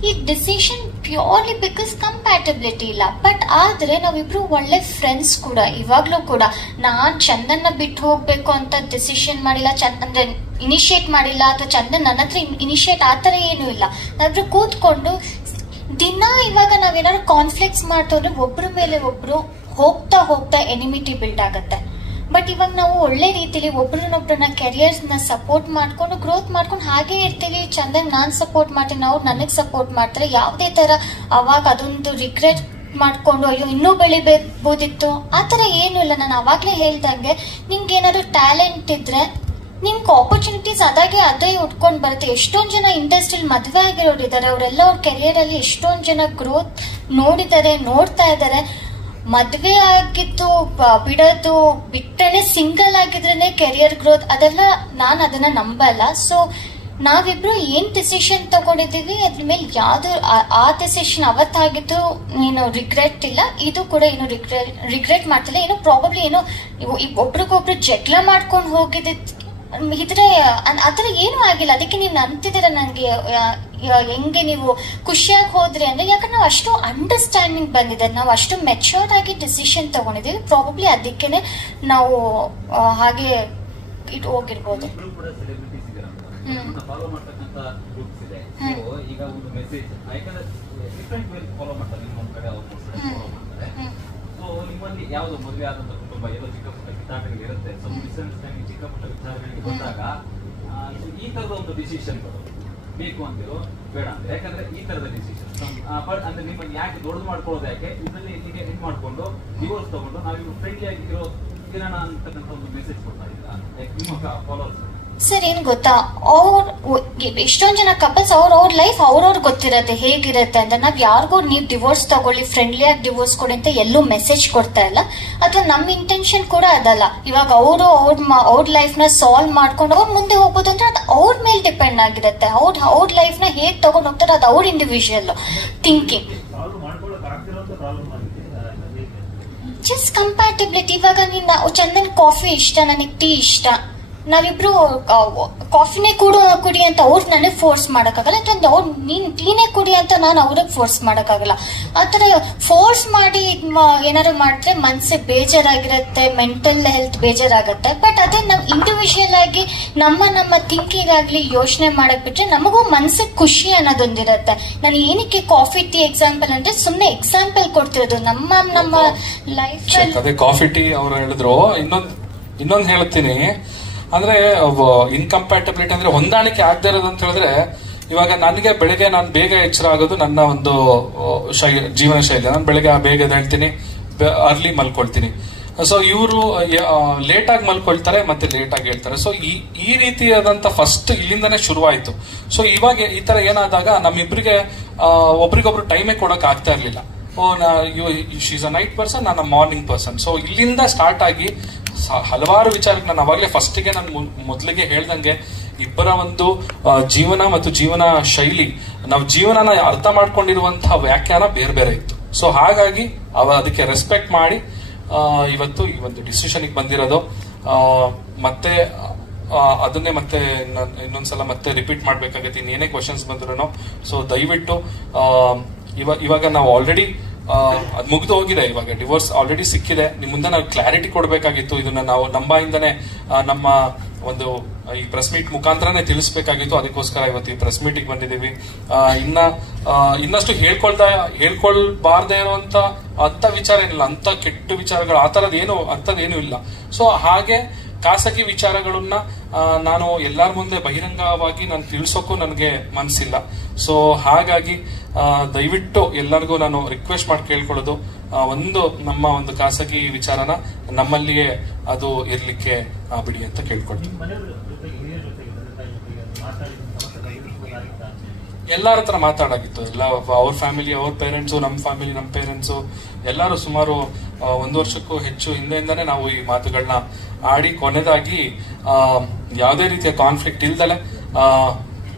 ಈ ಡಿಸಿಷನ್ ಪ್ಯೂರ್ಲಿ ಬಿಕಾಸ್ ಕಂಪ್ಯಾಟಬಿಲಿಟಿ ಇಲ್ಲ, ಬಟ್ ಆದ್ರೆ ನಾವಿಬ್ರು ಒಳ್ಳೆ ಫ್ರೆಂಡ್ಸ್ ಕೂಡ. ಇವಾಗ್ಲೂ ಕೂಡ ನಾನ್ ಚಂದನ್ನ ಬಿಟ್ಟು ಹೋಗ್ಬೇಕು ಅಂತ ಡಿಸಿಷನ್ ಮಾಡಿಲ್ಲ, ಅಂದ್ರೆ ಇನಿಶಿಯೇಟ್ ಮಾಡಿಲ್ಲ, ಅಥವಾ ಚಂದನ್ ನನ್ನ ಹತ್ರ ಇನಿಶಿಯೇಟ್ ಆತರ ಏನೂ ಇಲ್ಲ. ನಾವಿಬ್ರು ಕೂತ್ಕೊಂಡು ದಿನ ಇವಾಗ ನಾವೇನಾದ್ರು ಕಾನ್ಫ್ಲಿಕ್ಟ್ಸ್ ಮಾಡ್ತಂದ್ರೆ ಒಬ್ರ ಮೇಲೆ ಒಬ್ರು ಹೋಗ್ತಾ ಹೋಗ್ತಾ ಎನಿಮಿಟಿ ಬಿಲ್ಡ್ ಆಗತ್ತೆ. ಬಟ್ ಇವಾಗ ನಾವು ಒಳ್ಳೆ ರೀತಿಲಿ ಒಬ್ರನ್ನೊಬ್ರನ್ನ ಕೆರಿಯರ್ಸ್ ನ ಸಪೋರ್ಟ್ ಮಾಡ್ಕೊಂಡು ಗ್ರೋತ್ ಮಾಡ್ಕೊಂಡು ಹಾಗೆ ಇರ್ತೀವಿ. ಚಂದನ್ ನಾನ್ ಸಪೋರ್ಟ್ ಮಾಡ್ತೀನಿ, ಅವ್ರು ನನಗ್ ಸಪೋರ್ಟ್ ಮಾಡ್ತಾರೆ. ಯಾವುದೇ ತರ ಅವಾಗ ಅದೊಂದು ರಿಗ್ರೆಟ್ ಮಾಡ್ಕೊಂಡು ಅಯ್ಯೋ ಇನ್ನೂ ಬೆಳಿಬಹುದಿತ್ತು ಆತರ ಏನು ಇಲ್ಲ. ನಾನು ಅವಾಗ್ಲೇ ಹೇಳ್ದಂಗೆ ನಿಮ್ಗೆ ಏನಾದ್ರು ಟ್ಯಾಲೆಂಟ್ ಇದ್ರೆ ನಿಮ್ಗೆ ಆಪರ್ಚುನಿಟೀಸ್ ಅದೇ ಉಟ್ಕೊಂಡ್ ಬರುತ್ತೆ. ಎಷ್ಟೊಂದ್ ಜನ ಇಂಡಸ್ಟ್ರಿಯಲ್ಲಿ ಮದ್ವೆ ಆಗಿರೋರು ಇದಾರೆ, ಅವರೆಲ್ಲ ಅವ್ರ ಕೆರಿಯರ್ ಅಲ್ಲಿ ಎಷ್ಟೊಂದ್ ಜನ ಗ್ರೋತ್ ನೋಡಿದ್ದಾರೆ, ನೋಡ್ತಾ ಇದಾರೆ. ಮದ್ವೆ ಆಗಿದ್ದು ಬಿಡೋದು ಬಿಟ್ಟನೆ ಸಿಂಗಲ್ ಆಗಿದ್ರೇನೆ ಕೆರಿಯರ್ ಗ್ರೋತ್, ಅದೆಲ್ಲ ನಾನು ಅದನ್ನ ನಂಬಲ್ಲ. ಸೊ ನಾವಿಬ್ರು ಏನ್ ಡಿಸಿಷನ್ ತಗೊಂಡಿದೀವಿ ಅದ್ರ ಮೇಲೆ ಯಾವ್ದು ಆ ಡಿಸಿಷನ್ ಅವತ್ತಾಗಿದ್ದು ಏನು ರಿಗ್ರೆಟ್ ಇಲ್ಲ, ಇದು ಕೂಡ ಏನು ರಿಗ್ರೆಟ್ ಮಾಡ್ತಿಲ್ಲ. ಏನೋ ಪ್ರಾಬಬ್ಲಿ ಏನೋ ಒಬ್ರಿಗೊಬ್ರು ಜಗಳ ಮಾಡ್ಕೊಂಡು ಇದ್ರೆ ಆತರ ಏನೂ ಆಗಿಲ್ಲ. ಅದಕ್ಕೆ ನೀವು ಅಂತಿದ್ದೀರ ನಂಗೆ ಹೆಂಗೆ ನೀವು ಖುಷಿಯಾಗಿ ಹೋದ್ರಿ ಅಂದ್ರೆ ಯಾಕಂದ್ರೆ ನಾವು ಅಷ್ಟು ಅಂಡರ್ಸ್ಟ್ಯಾಂಡಿಂಗ್ ಬಂದಿದೆ, ನಾವು ಅಷ್ಟು ಮೆಚೂರ್ಡ್ ಆಗಿ ಡಿಸಿಷನ್ ತಗೊಂಡಿದೀವಿ. ಪ್ರಾಬಬ್ಲಿ ಅದಕ್ಕೇನೆ ನಾವು ಹಾಗೆ ಇಟ್ಟು ಹೋಗಿರ್ಬೋದು. ನಿಮ್ಮಲ್ಲಿ ಯಾವ್ದು ಮದುವೆ ಆದಂತ ಕುಟುಂಬ ಎಲ್ಲೋ ಚಿಕ್ಕ ಪುಟ್ಟ ಕಿತ್ತಾಟಗಳು ಇರುತ್ತೆ, ಚಿಕ್ಕ ಪುಟ್ಟ ವಿಚಾರಗಳಿಗೆ ಬಂದಾಗ ಈ ತರದ ಒಂದು ಡಿಸಿಷನ್ಗಳು ಬೇಕು ಅಂತಿರೋ ಬೇಡ ಅಂತ. ಯಾಕಂದ್ರೆ ಈ ತರದ ಡಿಸಿಷನ್ ಅಂದ್ರೆ ನಿಮ್ಮನ್ನು ಯಾಕೆ ದೊಡ್ಡದು ಮಾಡ್ಕೊಳ್ಳೋದು, ಯಾಕೆ ಇದರಲ್ಲಿ ಹೀಗೆ ಹೆಂಗ್ ಮಾಡ್ಕೊಂಡು ಡಿವೋರ್ಸ್ ತಗೊಂಡು ನಾವಿವ್ರು ಫ್ರೆಂಡ್ಲಿ ಆಗಿರೋ ಇರೋಣ ಅಂತಕ್ಕಂಥ ಒಂದು ಮೆಸೇಜ್ ಕೊಡ್ತಾ ಇದ್ದೀರಾ ನಿಮ್ಮ ಫಾಲೋವರ್ಸ್? ಸರ್ ಏನ್ ಗೊತ್ತಾ, ಎಷ್ಟೊಂದ್ ಜನ ಕಪಲ್ಸ್ ಅವ್ರ ಲೈಫ್ ಅವ್ರವ್ರ ಗೊತ್ತಿರತ್ತೆ ಹೇಗಿರತ್ತೆ ಅಂತ. ನಾವ್ ಯಾರಿಗೂ ನೀವ್ ಡಿವೋರ್ಸ್ ತಗೊಳ್ಳಿ, ಫ್ರೆಂಡ್ಲಿ ಆಗಿ ಡಿವೋರ್ಸ್ ಕೊಡಿ ಅಂತ ಎಲ್ಲೂ ಮೆಸೇಜ್ ಕೊಡ್ತಾ ಇಲ್ಲ, ಅಥವಾ ನಮ್ ಇಂಟೆನ್ಷನ್ ಕೂಡ ಅದಲ್ಲ. ಇವಾಗ ಅವ್ರ ಲೈಫ್ ನ ಸಾಲ್ವ್ ಮಾಡ್ಕೊಂಡು ಅವ್ರ ಮುಂದೆ ಹೋಗ್ಬೋದು ಅಂದ್ರೆ ಅದು ಅವ್ರ ಮೇಲೆ ಡಿಪೆಂಡ್ ಆಗಿರುತ್ತೆ. ಅವ್ರ ಲೈಫ್ ನ ಹೇಗ್ ತಗೊಂಡ್ ಹೋಗ್ತಾರೆ ಅದು ಅವ್ರ ಇಂಡಿವಿಜುವಲ್ ಥಿಂಕಿಂಗ್. Just compatibility. ಇವಾಗ ನೀನ್ ಚಂದನ್ ಕಾಫಿ ಇಷ್ಟ, ನನಗ್ ಟೀ ಇಷ್ಟ, ನಾವಿಬ್ರು ಕಾಫಿನೇ ಕುಡಿ ಅಂತ ಅವ್ರು ನನಗ್ ಫೋರ್ಸ್ ಮಾಡಕ್ಕಾಗಲ್ಲ, ಅಥವಾ ಅವ್ರು ನೀನ್ ಟೀನೇ ಕುಡಿ ಅಂತ ನಾನು ಅವ್ರಿಗೆ ಫೋರ್ಸ್ ಮಾಡಕ್ಕಾಗಲ್ಲ. ಆತರ ಫೋರ್ಸ್ ಮಾಡಿ ಏನಾದ್ರು ಮಾಡಿದ್ರೆ ಮನ್ಸಿಗೆ ಬೇಜಾರಾಗಿರತ್ತೆ, ಮೆಂಟಲ್ ಹೆಲ್ತ್ ಬೇಜಾರಾಗತ್ತೆ. ಬಟ್ ಅದೇ ನಾವ್ ಇಂಡಿವಿಜುವಲ್ ಆಗಿ ನಮ್ಮ ಥಿಂಕಿಂಗ್ ಆಗ್ಲಿ ಯೋಚನೆ ಮಾಡಕ್ ಬಿಟ್ರೆ ನಮಗೂ ಮನ್ಸಿಗೆ ಖುಷಿ ಅನ್ನೋದೊಂದಿರತ್ತೆ. ನಾನು ಏನಕ್ಕೆ ಕಾಫಿ ಟೀ ಎಕ್ಸಾಂಪಲ್ ಅಂದ್ರೆ ಸುಮ್ನೆ ಎಕ್ಸಾಂಪಲ್ ಕೊಡ್ತಿರೋದು ನಮ್ಮ ಲೈಫ್. ಅದೇ ಕಾಫಿ ಟೀ ಅವ್ರು ಹೇಳಿದ್ರು. ಇನ್ನೊಂದು ಹೇಳ್ತೀನಿ ಅಂದ್ರೆ ಇನ್ಕಂಪ್ಯಾಟಬಿಲಿಟಿ ಅಂದ್ರೆ ಹೊಂದಾಣಿಕೆ ಆಗದೆ ಇರೋದು ಅಂತ ಹೇಳಿದ್ರೆ, ಇವಾಗ ನನಗೆ ಬೆಳಗ್ಗೆ ನಾನು ಬೇಗ ಎಚ್ಚರ ಆಗೋದು ನನ್ನ ಒಂದು ಜೀವನ ಶೈಲಿ. ನಾನು ಬೆಳಗ್ಗೆ ಬೇಗ ಹೇಳ್ತೀನಿ, ಅರ್ಲಿ ಮಲ್ಕೊಳ್ತೀನಿ. ಸೊ ಇವರು ಲೇಟ್ ಆಗಿ ಮಲ್ಕೊಳ್ತಾರೆ ಮತ್ತೆ ಲೇಟ್ ಆಗಿ ಹೇಳ್ತಾರೆ. ಸೊ ಈ ರೀತಿಯಾದಂತ ಫಸ್ಟ್ ಇಲ್ಲಿಂದಾನೇ ಶುರುವಾಯ್ತು. ಸೊ ಇವಾಗ ಈ ತರ ಏನಾದಾಗ ನಮ್ಮಿಬ್ರಿಗೆ ಒಬ್ರಿಗೊಬ್ರು ಟೈಮೇ ಕೊಡಕ್ ಆಗ್ತಾ ಇರ್ಲಿಲ್ಲ. ಶೀಸ್ ಅ ನೈಟ್ ಪರ್ಸನ್, ನಾನು ಮಾರ್ನಿಂಗ್ ಪರ್ಸನ್. ಸೊ ಇಲ್ಲಿಂದ ಸ್ಟಾರ್ಟ್ ಆಗಿ ಹಲವಾರು ವಿಚಾರಕ್ಕೆ ನಾನು ಅವಾಗಲೇ ಫಸ್ಟಿಗೆ ನಾನು ಮೊದಲಿಗೆ ಹೇಳ್ದಂಗೆ ಇಬ್ಬರ ಒಂದು ಜೀವನ ಮತ್ತು ಜೀವನ ಶೈಲಿ, ನಾವು ಜೀವನನ ಅರ್ಥ ಮಾಡ್ಕೊಂಡಿರುವಂತಹ ವ್ಯಾಖ್ಯಾನ ಬೇರೆ ಬೇರೆ ಇತ್ತು. ಸೊ ಹಾಗಾಗಿ ಅದಕ್ಕೆ ರೆಸ್ಪೆಕ್ಟ್ ಮಾಡಿ ಇವತ್ತು ಈ ಒಂದು ಡಿಸಿಷನ್ಗೆ ಬಂದಿರೋದು. ಮತ್ತೆ ಅದನ್ನೇ ಮತ್ತೆ ಇನ್ನೊಂದ್ಸಲ ಮತ್ತೆ ರಿಪೀಟ್ ಮಾಡ್ಬೇಕಾಗತ್ತೆ, ಇನ್ನೇನೇ ಕ್ವಶನ್ಸ್ ಬಂದ್ರು. ಸೊ ದಯವಿಟ್ಟು ಇವಾಗ ನಾವು ಆಲ್ರೆಡಿ ಅದು ಮುಗ್ದು ಹೋಗಿದೆ. ಇವಾಗ ಡಿವೋರ್ಸ್ ಆಲ್ರೆಡಿ ಸಿಕ್ಕಿದೆ. ನಿಮ್ ಮುಂದೆ ನಾವು ಕ್ಲಾರಿಟಿ ಕೊಡ್ಬೇಕಾಗಿತ್ತು. ಇದನ್ನ ನಾವು ನಮ್ಮಿಂದನೇ ನಮ್ಮ ಒಂದು ಈ ಪ್ರೆಸ್ ಮೀಟ್ ಮುಖಾಂತರನೇ ತಿಳಿಸ್ಬೇಕಾಗಿತ್ತು. ಅದಕ್ಕೋಸ್ಕರ ಇವತ್ತು ಈ ಪ್ರೆಸ್ ಮೀಟಿಗೆ ಬಂದಿದ್ದೀವಿ. ಇನ್ನಷ್ಟು ಹೇಳ್ಕೊಳ್ಬಾರ್ದೇ ಇರುವಂತ ಅಂತ ವಿಚಾರ ಏನಿಲ್ಲ, ಅಂತ ಕೆಟ್ಟ ವಿಚಾರಗಳು ಆ ತರದ್ ಏನು ಅಂತದೇನು ಇಲ್ಲ. ಸೊ ಹಾಗೆ ಖಾಸಗಿ ವಿಚಾರಗಳನ್ನ ನಾನು ಎಲ್ಲರ ಮುಂದೆ ಬಹಿರಂಗವಾಗಿ ನಾನು ತಿಳಿಸೋಕ್ಕೂ ನನಗೆ ಮನಸ್ಸಿಲ್ಲ. ಸೊ ಹಾಗಾಗಿ ದಯವಿಟ್ಟು ಎಲ್ಲರಿಗೂ ನಾನು ರಿಕ್ವೆಸ್ಟ್ ಮಾಡಿ ಕೇಳ್ಕೊಳ್ಳೋದು, ಒಂದು ನಮ್ಮ ಒಂದು ಖಾಸಗಿ ವಿಚಾರನ ನಮ್ಮಲ್ಲಿಯೇ ಅದು ಇರ್ಲಿಕ್ಕೆ ಬಿಡಿ ಅಂತ ಕೇಳ್ಕೊಳ್ತೀನಿ. ಎಲ್ಲರ ಹತ್ರ ಮಾತಾಡಾಗಿತ್ತು, ಎಲ್ಲ ಅವ್ರ ಫ್ಯಾಮಿಲಿ ಅವ್ರ ಪೇರೆಂಟ್ಸು, ನಮ್ಮ ಫ್ಯಾಮಿಲಿ ನಮ್ಮ ಪೇರೆಂಟ್ಸು ಎಲ್ಲರೂ ಸುಮಾರು 1 ವರ್ಷಕ್ಕೂ ಹೆಚ್ಚು ಹಿಂದೆಯಿಂದಾನೇ ನಾವು ಈ ಮಾತುಗಳನ್ನ ಆಡಿ ಕೊನೆದಾಗಿ ಯಾವುದೇ ರೀತಿಯ ಕಾನ್ಫ್ಲಿಕ್ಟ್ ಇಲ್ದಲೆ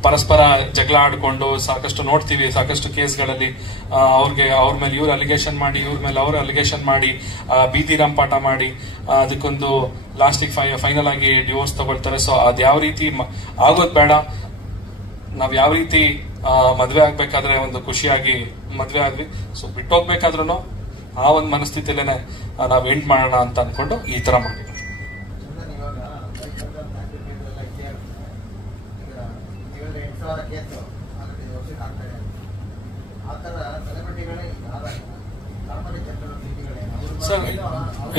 ಪರಸ್ಪರ ಜಗಳ ಆಡ್ಕೊಂಡು ಸಾಕಷ್ಟು ನೋಡ್ತೀವಿ, ಸಾಕಷ್ಟು ಕೇಸ್ಗಳಲ್ಲಿ ಅವ್ರ ಮೇಲೆ ಇವ್ರು ಅಲಿಗೇಷನ್ ಮಾಡಿ, ಇವ್ರ ಮೇಲೆ ಅವ್ರ ಅಲಿಗೇಷನ್ ಮಾಡಿ, ಬೀದಿ ರಂಪಾಟ ಮಾಡಿ ಅದಕ್ಕೊಂದು ಲಾಸ್ಟಿಗೆ ಫೈನಲ್ ಆಗಿ ಡಿವೋರ್ಸ್ ತಗೊಳ್ತಾರೆ. ಸೊ ಅದ್ ಯಾವ ರೀತಿ ಆಗೋದ್ ಬೇಡ. ನಾವ್ ಯಾವ ರೀತಿ ಮದ್ವೆ ಆಗ್ಬೇಕಾದ್ರೆ ಒಂದು ಖುಷಿಯಾಗಿ ಮದ್ವೆ ಆದ್ವಿ, ಸೊ ಬಿಟ್ಟೋಗ್ಬೇಕಾದ್ರೂ ಆ ಒಂದು ಮನಸ್ಥಿತಿಲೇನೆ ನಾವ್ ಎಂಡ್ ಮಾಡೋಣ ಅಂತ ಅನ್ಕೊಂಡು ಈ ತರ ಮಾಡಿದ್ವಿ. ಸರ್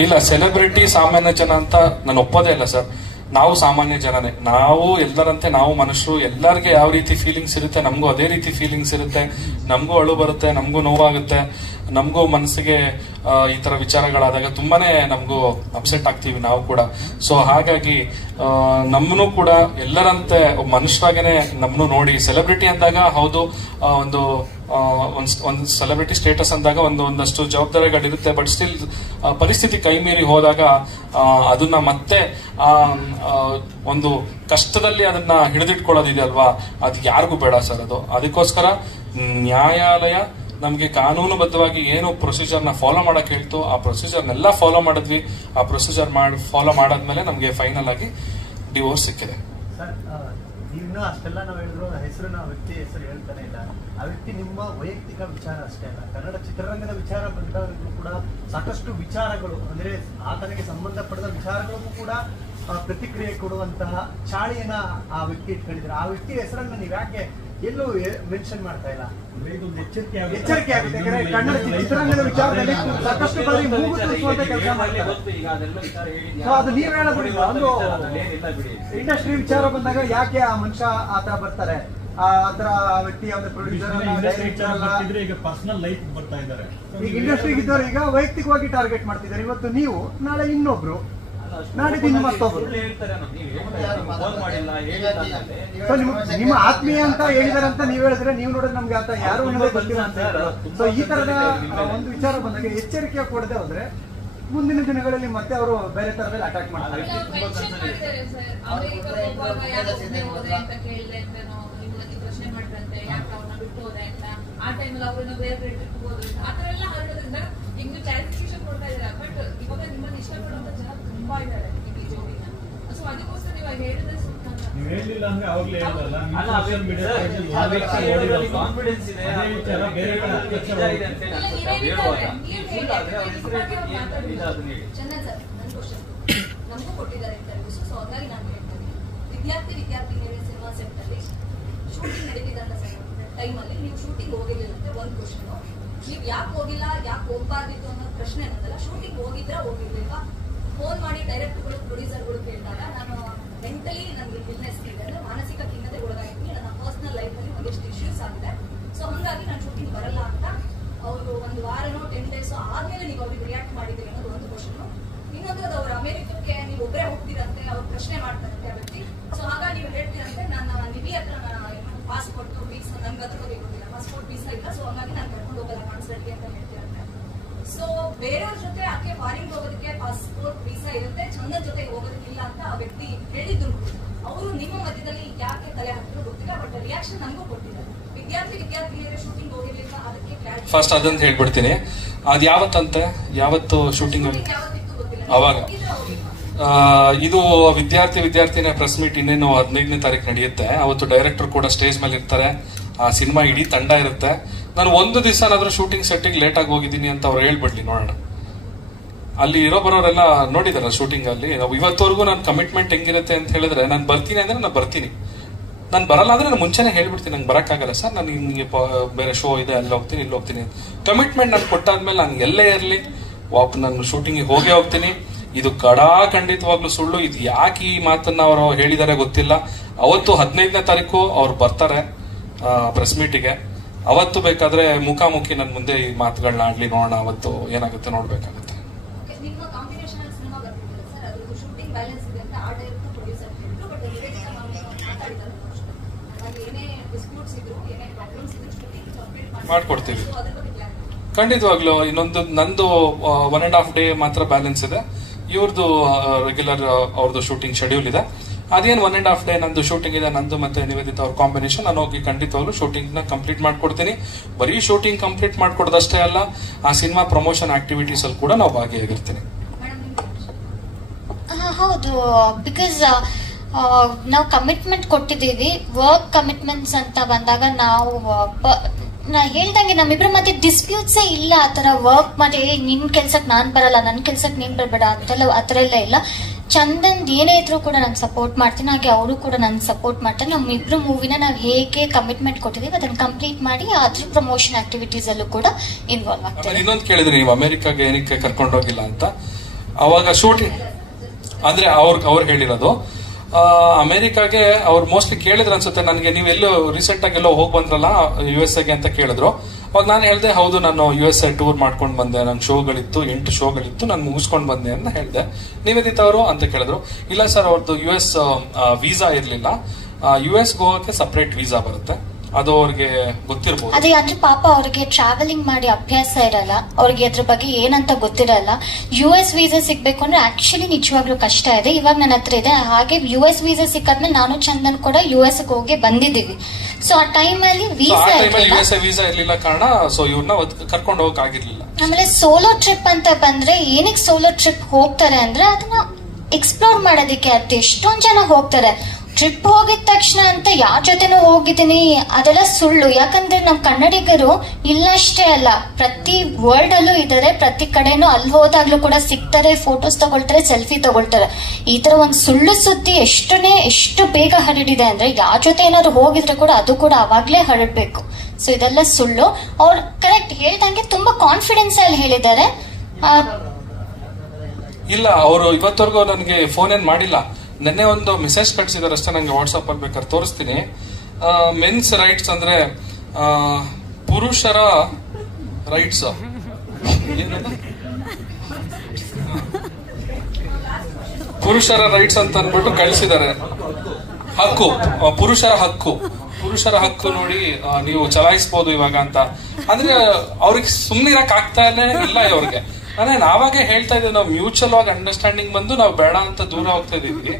ಇಲ್ಲ, ಸೆಲೆಬ್ರಿಟಿ ಸಾಮಾನ್ಯ ಜನ ಅಂತ ನಾನು ಒಪ್ಪೋದೇ ಇಲ್ಲ ಸರ್. ನಾವು ಸಾಮಾನ್ಯ ಜನನೇ, ನಾವು ಎಲ್ಲರಂತೆ ನಾವು ಮನುಷ್ಯರು. ಎಲ್ಲರಿಗೆ ಯಾವ ರೀತಿ ಫೀಲಿಂಗ್ಸ್ ಇರುತ್ತೆ ನಮಗೂ ಅದೇ ರೀತಿ ಫೀಲಿಂಗ್ಸ್ ಇರುತ್ತೆ. ನಮಗೂ ಅಳು ಬರುತ್ತೆ, ನಮಗೂ ನೋವಾಗುತ್ತೆ, ನಮಗೂ ಮನಸ್ಸಿಗೆ ಈ ತರ ವಿಚಾರಗಳಾದಾಗ ತುಂಬಾನೇ ನಮಗೂ ಅಪ್ಸೆಟ್ ಆಗ್ತೀವಿ ನಾವು ಕೂಡ. ಸೊ ಹಾಗಾಗಿ ನಮ್ಮನ್ನು ಕೂಡ ಎಲ್ಲರಂತೆ ಮನುಷ್ಯರಾಗೇನೆ ನಮ್ಮನ್ನು ನೋಡಿ, ಸೆಲೆಬ್ರಿಟಿ ಅಂದಾಗ ಹೌದು ಒಂದು ಸೆಲೆಬ್ರಿಟಿ ಸ್ಟೇಟಸ್ ಅಂದಾಗ ಒಂದಷ್ಟು ಜವಾಬ್ದಾರಿಗಳಿರುತ್ತೆ. ಬಟ್ ಸ್ಟಿಲ್ ಪರಿಸ್ಥಿತಿ ಕೈ ಮೀರಿ ಹೋದಾಗ ಅದನ್ನ ಮತ್ತೆ ಒಂದು ಕಷ್ಟದಲ್ಲಿ ಅದನ್ನ ಹಿಡಿದಿಟ್ಕೊಳ್ಳೋದಿದೆ ಅಲ್ವಾ, ಅದು ಯಾರಿಗೂ ಬೇಡ ಸರ್. ಅದಕ್ಕೋಸ್ಕರ ನ್ಯಾಯಾಲಯ ನಮ್ಗೆ ಕಾನೂನುಬದ್ಧವಾಗಿ ಏನು ಪ್ರೊಸೀಜರ್ ನ ಫಾಲೋ ಮಾಡಕ್ ಹೇಳ್ತು ಆ ಪ್ರೊಸೀಜರ್ನೆಲ್ಲ ಫಾಲೋ ಮಾಡಿದ್ವಿ. ಆ ಪ್ರೊಸೀಜರ್ ಫಾಲೋ ಮಾಡಾದ್ಮೇಲೆ ನಮ್ಗೆ ಫೈನಲ್ ಆಗಿ ಡಿವೋರ್ಸ್ ಸಿಕ್ಕಿದೆ. ಇನ್ನು ಅಷ್ಟೆಲ್ಲ ನಾವು ಹೇಳಿದ್ರು, ವ್ಯಕ್ತಿ ಹೆಸರು ಹೇಳ್ತಾನೆ ಇಲ್ಲ. ಆ ವ್ಯಕ್ತಿ ನಿಮ್ಮ ವೈಯಕ್ತಿಕ ವಿಚಾರ ಅಷ್ಟೇ ಅಲ್ಲ, ಕನ್ನಡ ಚಿತ್ರರಂಗದ ವಿಚಾರ ಬಂದಾಗಲೂ ಕೂಡ ಸಾಕಷ್ಟು ವಿಚಾರಗಳು, ಅಂದ್ರೆ ಆತನಿಗೆ ಸಂಬಂಧಪಟ್ಟ ವಿಚಾರಗಳಿಗೂ ಕೂಡ ಪ್ರತಿಕ್ರಿಯೆ ಕೊಡುವಂತಹ ಚಾಳಿಯನ್ನ ಆ ವ್ಯಕ್ತಿ ಇಟ್ಕೊಂಡಿದ್ರೆ, ಆ ವ್ಯಕ್ತಿ ಹೆಸರನ್ನ ನೀವು ಯಾಕೆ ಎಲ್ಲೂ ಮೆನ್ಷನ್ ಮಾಡ್ತಾ ಇಲ್ಲ? ಎಚ್ಚರಿಕೆ ಆಗುತ್ತೆ. ಯಾಕಂದ್ರೆ ಕನ್ನಡ ಚಿತ್ರರಂಗದ ವಿಚಾರದಲ್ಲಿ ಸಾಕಷ್ಟು ಬಾರಿ ಮೂಗು ತೂರಿಸುವಂತ ಕೆಲಸ ಮಾಡ್ತಾರೆ. ಅದು ನೀವ್ ಹೇಳೋದ್ರಿಂದ ಒಂದು ಇಂಡಸ್ಟ್ರಿ ವಿಚಾರ ಬಂದಾಗ ಯಾಕೆ ಆ ಮನುಷ್ಯ ಆತರ ಬರ್ತಾರೆ, ಆತರ ವ್ಯಕ್ತಿ ಯಾವ್ದು ಪ್ರೊಡ್ಯೂಸರ್ ಈಗ ಪರ್ಸನಲ್ ಲೈಫ್ ಬರ್ತಾ ಇದ್ದಾರೆ. ಈಗ ಇಂಡಸ್ಟ್ರಿಗೆ ಇದ್ದವ್ರು ಈಗ ವೈಯಕ್ತಿಕವಾಗಿ ಟಾರ್ಗೆಟ್ ಮಾಡ್ತಿದ್ದಾರೆ. ಇವತ್ತು ನೀವು, ನಾಳೆ ಇನ್ನೊಬ್ರು, ನಾಡಿದ್ದು ಇನ್ನು ಮತ್ತೊಬ್ರು. ನಿಮ್ಮ ಆತ್ಮೀಯ ಅಂತ ಹೇಳಿದಾರೆ ಅಂತ ನೀವ್ ಹೇಳಿದ್ರೆ, ನೀವು ನೋಡಿದ್ರೆ ನಮ್ಗೆ ಆತ ಯಾರು ಅನ್ನೋದೇ ಗೊತ್ತಿಲ್ಲ ಅಂತ. ಸೊ ಈ ತರದ ಒಂದು ವಿಚಾರ ಬಂದಾಗ ಎಚ್ಚರಿಕೆ ಕೊಡದೆ ಹೋದ್ರೆ ಮುಂದಿನ ದಿನಗಳಲ್ಲಿ ಮತ್ತೆ ಅವರು ಬೇರೆ ತರದಲ್ಲಿ ಅಟ್ಯಾಕ್ ಮಾಡ್ತಾರೆ. ಆ ಟೈಮಲ್ಲಿ ಅವ್ರನ್ನ ಬೇರೆ ಹೋದ್ರೆ ಆ ತರ ಎಲ್ಲ ಹರಡೋದ್ರಿಂದ ಈಗ ಕ್ಲಾರಿಫಿಕೇಶನ್ ಕೊಡ್ತಾ ಇದ್ದಾರೆ. ಬಟ್ ಇವಾಗ ನಿಮ್ಮನ್ನ ಇಷ್ಟಪಡುವಂತ ಜನ ತುಂಬಾ ಇದ್ದಾರೆ ಈ ಜೋಡಿನ. ಸೊ ಅದಕ್ಕೋಸ್ಕರ ನೀವು ಹೇಳಿದ್ರೆ ನೀವು ಹೇಳಿಲ್ಲ ಅಂದ್ರೆ ಅವ್ರಿಗೆ ಹೇಳಲ್ಲ. ಕಾನ್ಫಿಡೆನ್ಸ್ ಇದೆ, ಚಂದನ್ ಸರ್ ನನ್ನ ಕ್ವಶನ್ ನಮಗೂ ಕೊಟ್ಟಿದ್ದಾರೆ ಇಂಟರ್ವ್ಯೂಸ್. ಸೊ ಹಾಗಾಗಿ ನಾನು ಹೇಳ್ತೇನೆ, ವಿದ್ಯಾರ್ಥಿನಿಯರ ಸಿನಿಮಾ ಸೆಟ್ ಅಲ್ಲಿ ಶೂಟಿಂಗ್ ನಡೀತಿದ್ದಂತ ಟೈಮಲ್ಲಿ ನೀವು ಶೂಟಿಂಗ್ ಹೋಗಿರ್ಲಿಲ್ಲ ಅಂದ್ರೆ ಒಂದು ಕ್ವಶನ್, ನೀವು ಯಾಕೆ ಹೋಗಿಲ್ಲ, ಯಾಕೆ ಹೋಗ್ಬಾರ್ದಿತ್ತು ಅನ್ನೋ ಪ್ರಶ್ನೆ ಅನ್ನೋದಲ್ಲ. ಶೂಟಿಂಗ್ ಹೋಗಿದ್ರೆ ಹೋಗಿರ್ಲಿಲ್ವಾ? ಫೋನ್ ಮಾಡಿ ಡೈರೆಕ್ಟರ್ಗಳು, ಪ್ರೊಡ್ಯೂಸರ್ಗಳು ಕೇಳಿದಾಗ ನಾನು ಮೆಂಟಲಿ ನನಗೆ ಇಲ್ನೆಸ್ ಇದೆ, ಅಂದ್ರೆ ಮಾನಸಿಕ ಖಿನ್ನತೆ ಒಳಗಾಗಿದ್ದೀನಿ, ನನ್ನ ಪರ್ಸನಲ್ ಲೈಫ್ ಅಲ್ಲಿ ಒಂದಿಷ್ಟು ಇಶ್ಯೂಸ್ ಆಗಿದೆ, ಸೊ ಹಂಗಾಗಿ ನಾನು ಶೂಟಿಂಗ್ ಬರಲ್ಲ ಅಂತ ಅವರು 1 ವಾರನೋ 10 ಡೇಸ್ ಆದ್ಮೇಲೆ ನೀವು ಅವ್ರಿಗೆ ರಿಯಾಕ್ಟ್ ಮಾಡಿದ್ದೀರಿ ಅನ್ನೋದು ಒಂದು ಕ್ವಶನ್. ಇನ್ನೊಂದು, ಅದು ಅವ್ರ ಅಮೆರಿಕಕ್ಕೆ ನೀವು ಒಬ್ಬರೇ ಹೋಗ್ತೀರಂತೆ, ಅವ್ರು ಪ್ರಶ್ನೆ ಮಾಡ್ತಾರಂತೆ ಆ ವ್ಯಕ್ತಿ. ಸೊ ಹಾಗಾಗಿ ನೀವು ಹೇಳ್ತೀರಂತೆ, ನನ್ನ ನಿಧಿ ಹತ್ರ ಪಾಸ್ಪೋರ್ಟ್ ವೀಸಾ ನನ್ಗೆ ಅದ್ರ ಬಗ್ಗೆ ಗೊತ್ತಿಲ್ಲ, ಪಾಸ್ಪೋರ್ಟ್ ವೀಸಾ ಇಲ್ಲ, ಸೊ ಹಾಗಾಗಿ ನಾನು ಕರ್ಕೊಂಡು ಹೋಗಲ್ಲ ಕಾನ್ಸರ್ಟ್ಗೆ ಅಂತ ಹೇಳ್ತೀರಂತೆ. ಸೊ ಬೇರೆಯವ್ರ ಜೊತೆ ಆಕೆ ಫಾರಿನ್ ಹೋಗೋದಕ್ಕೆ ಪಾಸ್ಪೋರ್ಟ್ ವೀಸಾ ಇರುತ್ತೆ, ಚಂದನ್ ಜೊತೆಗೆ ಹೋಗೋದಕ್ಕಿಲ್ಲ ಅಂತ ಆ ವ್ಯಕ್ತಿ ಹೇಳಿದ್ರು. ಅವರು ನಿಮ್ಮ ಮಧ್ಯದಲ್ಲಿ ಯಾಕೆ ತಲೆ ಹಾಕಿದ್ರು ಗೊತ್ತಿಲ್ಲ, ಬಟ್ ರಿಯಾಕ್ಷನ್ ನಮಗೂ ಕೊಟ್ಟಿದ್ದಾರೆ. ವಿದ್ಯಾರ್ಥಿನಿಯರ ಶೂಟಿಂಗ್ ಹೋಗಿರ್ಲಿಲ್ಲ, ಅದಕ್ಕೆ ಫಸ್ಟ್ ಅದನ್ನ ಹೇಳ್ಬಿಡ್ತೀನಿ. ಅದ್ ಯಾವತ್ತಂತೆ, ಯಾವತ್ತು ಶೂಟಿಂಗ್ ಯಾವತ್ತಿತ್ತು ಗೊತ್ತಿಲ್ಲ. ಅವಾಗ ಇದು ವಿದ್ಯಾರ್ಥಿನಿಯ ಪ್ರೆಸ್ ಮೀಟ್ ಇನ್ನೇನು 15ನೇ ತಾರೀಕು ನಡೆಯುತ್ತೆ. ಅವತ್ತು ಡೈರೆಕ್ಟರ್ ಕೂಡ ಸ್ಟೇಜ್ ಮೇಲೆ ಇರ್ತಾರೆ, ಆ ಸಿನಿಮಾ ಇಡೀ ತಂಡ ಇರುತ್ತೆ. ನಾನು ಒಂದು ದಿವಸನಾದ್ರೂ ಶೂಟಿಂಗ್ ಸೆಟ್ಟಿಗೆ ಲೇಟ್ ಆಗಿ ಹೋಗಿದ್ದೀನಿ ಅಂತ ಅವ್ರು ಹೇಳ್ಬಿಡ್ಲಿ ನೋಡೋಣ. ಅಲ್ಲಿ ಇರೋ ಬರೋರೆಲ್ಲ ನೋಡಿದಾರ ಶೂಟಿಂಗ್ ಅಲ್ಲಿ. ನಾವು ಇವತ್ತವರೆಗೂ ನನ್ನ ಕಮಿಟ್ಮೆಂಟ್ ಹೆಂಗಿರುತ್ತೆ ಅಂತ ಹೇಳಿದ್ರೆ, ನಾನು ಬರ್ತೀನಿ ಅಂದ್ರೆ ನಾನು ಬರ್ತೀನಿ, ನಾನು ಬರಲ್ಲ ಅಂದ್ರೆ ನಾನು ಮುಂಚೆನೆ ಹೇಳ್ಬಿಡ್ತೀನಿ, ನಂಗೆ ಬರಕ್ಕಾಗಲ್ಲ ಸರ್, ನಾನು ನಿಮಗೆ ಬೇರೆ ಶೋ ಇದೆ, ಅಲ್ಲಿ ಹೋಗ್ತೀನಿ, ಇಲ್ಲಿ ಹೋಗ್ತೀನಿ. ಕಮಿಟ್ಮೆಂಟ್ ನಾನು ಕೊಟ್ಟಾದ್ಮೇಲೆ ನಾನು ಎಲ್ಲೇ ಇರಲಿ ನಾನು ಶೂಟಿಂಗ್ ಹೋಗೇ ಹೋಗ್ತೀನಿ. ಇದು ಖಂಡಿತವಾಗ್ಲೂ ಸುಳ್ಳು. ಇದು ಯಾಕೆ ಈ ಮಾತನ್ನ ಅವರು ಹೇಳಿದಾರೆ ಗೊತ್ತಿಲ್ಲ. ಅವತ್ತು 15ನೇ ತಾರೀಕು ಅವ್ರು ಬರ್ತಾರೆ ಪ್ರೆಸ್ ಮೀಟಿಗೆ. ಅವತ್ತು ಬೇಕಾದ್ರೆ ಮುಖಾಮುಖಿ ನನ್ನ ಮುಂದೆ ಈ ಮಾತುಗಳನ್ನ ಆಡ್ಲಿ, ನೋಡೋಣ ಅವತ್ತು ಏನಾಗುತ್ತೆ ನೋಡ್ಬೇಕಾಗುತ್ತೆ. ನಿಮ್ಮ ಕಾಂಬಿನೇಷನ್ ಸಿನಿಮಾ ಬರ್ತಿದ್ದೀರಾ ಸರ್, ಅದು ಶೂಟಿಂಗ್ ಬ್ಯಾಲೆನ್ಸ್ ಇದೆ ಅಂತ ಆ ಡೈರೆಕ್ಟರ್ ಪ್ರೊಡ್ಯೂಸರ್ ಹೇಳಿದ್ರು. ಬಟ್ ಮಾತಾಡಿದ್ದಾರೆ ಹಾಗಾಗಿ ಏನೇ ಡಿಸ್ಪ್ಯೂಟ್ಸ್ ಇದ್ರು, ಏನೇ ಪ್ರಾಬ್ಲಮ್ಸ್ ಇದ್ರು ಶೂಟಿಂಗ್ ಕಂಪ್ಲೀಟ್ ಮಾಡ್ಕೊಡ್ತೀವಿ ಅದ್ರ ಬಗ್ಗೆ ಪ್ಲಾನ್. ಖಂಡಿತವಾಗ್ಲೂ. ಇನ್ನೊಂದು ನಂದು 1.5 day ಮಾತ್ರ ಬ್ಯಾಲೆನ್ಸ್ ಇದೆ. ಇವ್ರದ್ದು ರೆಗ್ಯುಲರ್ ಅವ್ರದ್ದು ಶೂಟಿಂಗ್ ಶೆಡ್ಯೂಲ್ ಇದೆ. ಅದೇನು 1.5 day ನಂದು ಶೂಟಿಂಗ್ ಇದೆ, ನಂದು ಮತ್ತೆ ನಿವೇದಿತಾ ಅವ್ರ ಕಾಂಬಿನೇಷನ್. ನಾನು ಹೋಗಿ ಖಂಡಿತವಾಗ್ಲೂ ಶೂಟಿಂಗ್ ನ ಕಂಪ್ಲೀಟ್ ಮಾಡ್ಕೊಡ್ತೀನಿ. ಬರೀ ಶೂಟಿಂಗ್ ಕಂಪ್ಲೀಟ್ ಮಾಡ್ಕೊಡೋದಷ್ಟೇ ಅಲ್ಲ, ಆ ಸಿನಿಮಾ ಪ್ರಮೋಷನ್ ಆಕ್ಟಿವಿಟೀಸ್ ಅಲ್ಲಿ ಕೂಡ ನಾವು ಭಾಗಿಯಾಗಿರ್ತೀನಿ. ಹೌದು, ಬಿಕಾಸ್ ನಾವು ಕಮಿಟ್ಮೆಂಟ್ ಕೊಟ್ಟಿದ್ದೀವಿ. ವರ್ಕ್ ಕಮಿಟ್ಮೆಂಟ್ಸ್ ಅಂತ ಬಂದಾಗ ನಾವು ನಾ ಹೇಳ್ದಂಗೆ ನಮ್ಮಿಬ್ರ ಮಧ್ಯೆ ಡಿಸ್ಪ್ಯೂಟ್ಸೇ ಇಲ್ಲ. ಆ ತರ ವರ್ಕ್ ಮಾಡಿ ನಿನ್ ಕೆಲ್ಸಕ್ ನಾನ್ ಬರಲ್ಲ, ನನ್ ಕೆಲ್ಸಕ್ ನೀನ್ ಬರ್ಬೇಡ ಅಂತೆಲ್ಲ ಆತರ ಎಲ್ಲ ಇಲ್ಲ. ಚಂದನ್ ಏನೇ ಇದ್ರು ಕೂಡ ನಾನು ಸಪೋರ್ಟ್ ಮಾಡ್ತೀನಿ, ಹಾಗೆ ಅವರು ಕೂಡ ನನ್ ಸಪೋರ್ಟ್ ಮಾಡ್ತಾರೆ. ನಮ್ಮಿಬ್ರು ಮೂವಿನ ನಾವ್ ಹೇಗೆ ಕಮಿಟ್ಮೆಂಟ್ ಕೊಟ್ಟಿದೀವಿ ಅದನ್ನ ಕಂಪ್ಲೀಟ್ ಮಾಡಿ ಅದ್ರ ಪ್ರಮೋಷನ್ ಆಕ್ಟಿವಿಟೀಸ್ ಅಲ್ಲೂ ಕೂಡ ಇನ್ವಾಲ್ವ್ ಆಗ್ತಾರೆ. ಇನ್ನೊಂದು ಕೇಳಿದ್ರಿ ನೀವು ಅಮೆರಿಕಾಗೆ ಏನಕ್ಕೆ ಕರ್ಕೊಂಡೋಗಿಲ್ಲ ಅಂತ. ಅವಾಗ ಶೂಟಿಂಗ್ ಅಂದ್ರೆ ಅವ್ರು ಹೇಳಿರೋದು ಅಮೆರಿಕಾಗೆ ಅವ್ರು ಮೋಸ್ಟ್ಲಿ ಕೇಳಿದ್ರು ಅನ್ಸುತ್ತೆ ನನಗೆ, ನೀವೆಲ್ಲೋ ರೀಸೆಂಟ್ ಆಗಿ ಎಲ್ಲೋ ಹೋಗಿ ಬಂದ್ರಲ್ಲ USA ಗೆ ಅಂತ ಕೇಳಿದ್ರು. ಅವಾಗ ನಾನು ಹೇಳ್ದೆ ಹೌದು, ನಾನು USA ಟೂರ್ ಮಾಡ್ಕೊಂಡು ಬಂದೆ, ನನ್ನ ಶೋಗಳಿತ್ತು 8 ಶೋಗಳಿತ್ತು, ನಾನು ಮುಗಿಸ್ಕೊಂಡು ಬಂದೆ ಅಂತ ಹೇಳ್ದೆ. ನಿವೇದಿತಾ ಅವರು ಅಂತ ಕೇಳಿದ್ರು. ಇಲ್ಲ ಸರ್, ಅವ್ರದ್ದು US ವೀಸಾ ಇರ್ಲಿಲ್ಲ, US ಹೋಗಕ್ಕೆ ಸಪರೇಟ್ ವೀಸಾ ಬರುತ್ತೆ, ಅದು ಅವ್ರಿಗೆ ಗೊತ್ತಿರ್ಬೋದು. ಅದೇ ಅಂದ್ರೆ ಪಾಪ ಅವ್ರಿಗೆ ಟ್ರಾವೆಲಿಂಗ್ ಮಾಡಿ ಅಭ್ಯಾಸ ಇರಲ್ಲ, ಅವ್ರಿಗೆ ಅದ್ರ ಬಗ್ಗೆ ಏನಂತ ಗೊತ್ತಿರಲ್ಲ. US ವೀಸಾ ಸಿಗ್ಬೇಕು ಅಂದ್ರೆ ಆಕ್ಚುಲಿ ನಿಜವಾಗ್ಲೂ ಕಷ್ಟ ಇದೆ. ಇವಾಗ ನನ್ನ ಹತ್ರ ಇದೆ. ಹಾಗೆ US ವೀಸಾ ಸಿಕ್ಕಾದ್ಮೇಲೆ ನಾನು ಚಂದನ್ ಕೂಡ US ಹೋಗಿ ಬಂದಿದ್ದೀವಿ. ಸೊ ಆ ಟೈಮ್ ಅಲ್ಲಿ ವೀಸಾ ಇರ್ಲಿಲ್ಲ ಕಾರಣ ಸೊ ಇವ್ರನ್ನ ಕರ್ಕೊಂಡು ಹೋಗಕ್ ಆಗಿರ್ಲಿಲ್ಲ. ಆಮೇಲೆ ಸೋಲೋ ಟ್ರಿಪ್ ಅಂತ ಬಂದ್ರೆ ಏನಕ್ಕೆ ಸೋಲೋ ಟ್ರಿಪ್ ಹೋಗ್ತಾರೆ ಅಂದ್ರೆ ಅದನ್ನ ಎಕ್ಸ್ಪ್ಲೋರ್ ಮಾಡೋದಕ್ಕೆ. ಅದು ಎಷ್ಟೊಂದ್ ಜನ ಹೋಗ್ತಾರೆ. ಟ್ರಿಪ್ ಹೋಗಿದ ತಕ್ಷಣ ಅಂತ ಯಾರ ಜೊತೆನೂ ಹೋಗಿದ್ದೀನಿ ಅದೆಲ್ಲ ಸುಳ್ಳು. ಯಾಕಂದ್ರೆ ನಮ್ ಕನ್ನಡಿಗರು ಇಲ್ಲಷ್ಟೇ ಅಲ್ಲ, ಪ್ರತಿ ವರ್ಲ್ಡ್ ಅಲ್ಲೂ ಇದಾರೆ, ಪ್ರತಿ ಕಡೆನೂ ಅಲ್ಲಿ ಹೋದಾಗ್ಲೂ ಕೂಡ ಸಿಗ್ತಾರೆ, ಫೋಟೋಸ್ ತಗೊಳ್ತಾರೆ, ಸೆಲ್ಫಿ ತಗೊಳ್ತಾರೆ. ಈ ತರ ಒಂದ್ ಸುಳ್ಳು ಸುದ್ದಿ ಎಷ್ಟು ಬೇಗ ಹರಡಿದೆ ಅಂದ್ರೆ ಯಾರ ಜೊತೆ ಏನಾದ್ರು ಹೋಗಿದ್ರೆ ಕೂಡ ಅದು ಕೂಡ ಅವಾಗ್ಲೇ ಹರಡ್ಬೇಕು. ಸೊ ಇದೆಲ್ಲ ಸುಳ್ಳು. ಅವ್ರು ಕರೆಕ್ಟ್ ಹೇಳ್ದಂಗೆ ತುಂಬಾ ಕಾನ್ಫಿಡೆನ್ಸ್ ಅಲ್ಲಿ ಹೇಳಿದ್ದಾರೆ. ಇಲ್ಲ, ಅವರು ಇವತ್ತವರೆಗೂ ನನಗೆ ಫೋನ್ ಏನ್ ಮಾಡಿಲ್ಲ. ನೆನ್ನೆ ಒಂದು ಮೆಸೇಜ್ ಕಳಿಸಿದಾರೆ ಅಷ್ಟೇ, ನಂಗೆ ವಾಟ್ಸ್ಆಪ್ ಅಲ್ಲಿ ಬೇಕಾದ್ರೆ ತೋರಿಸ್ತೀನಿ. ಮೆನ್ಸ್ ರೈಟ್ಸ್ ಅಂದ್ರೆ ಪುರುಷರ ರೈಟ್ಸ್, ಪುರುಷರ ರೈಟ್ಸ್ ಅಂತ ಅಂದ್ಬಿಟ್ಟು ಕಳಿಸಿದ್ದಾರೆ. ಹಕ್ಕು, ಪುರುಷರ ಹಕ್ಕು ನೋಡಿ ನೀವು ಚಲಾಯಿಸಬಹುದು ಇವಾಗ ಅಂತ. ಅಂದ್ರೆ ಅವ್ರಿಗೆ ಸುಮ್ನೆ ಇರಕ್ ಆಗ್ತಾನೆ ಇಲ್ಲ ಅವ್ರಿಗೆ. ಅಂದ್ರೆ ನಾವಾಗೆ ಹೇಳ್ತಾ ಇದ್ದೀವಿ, ನಾವು ಮ್ಯೂಚುವಲ್ ಆಗಿ ಅಂಡರ್ಸ್ಟ್ಯಾಂಡಿಂಗ್ ಬಂದು ನಾವು ಬೇಡ ಅಂತ ದೂರ ಹೋಗ್ತಾ ಇದೀವಿ.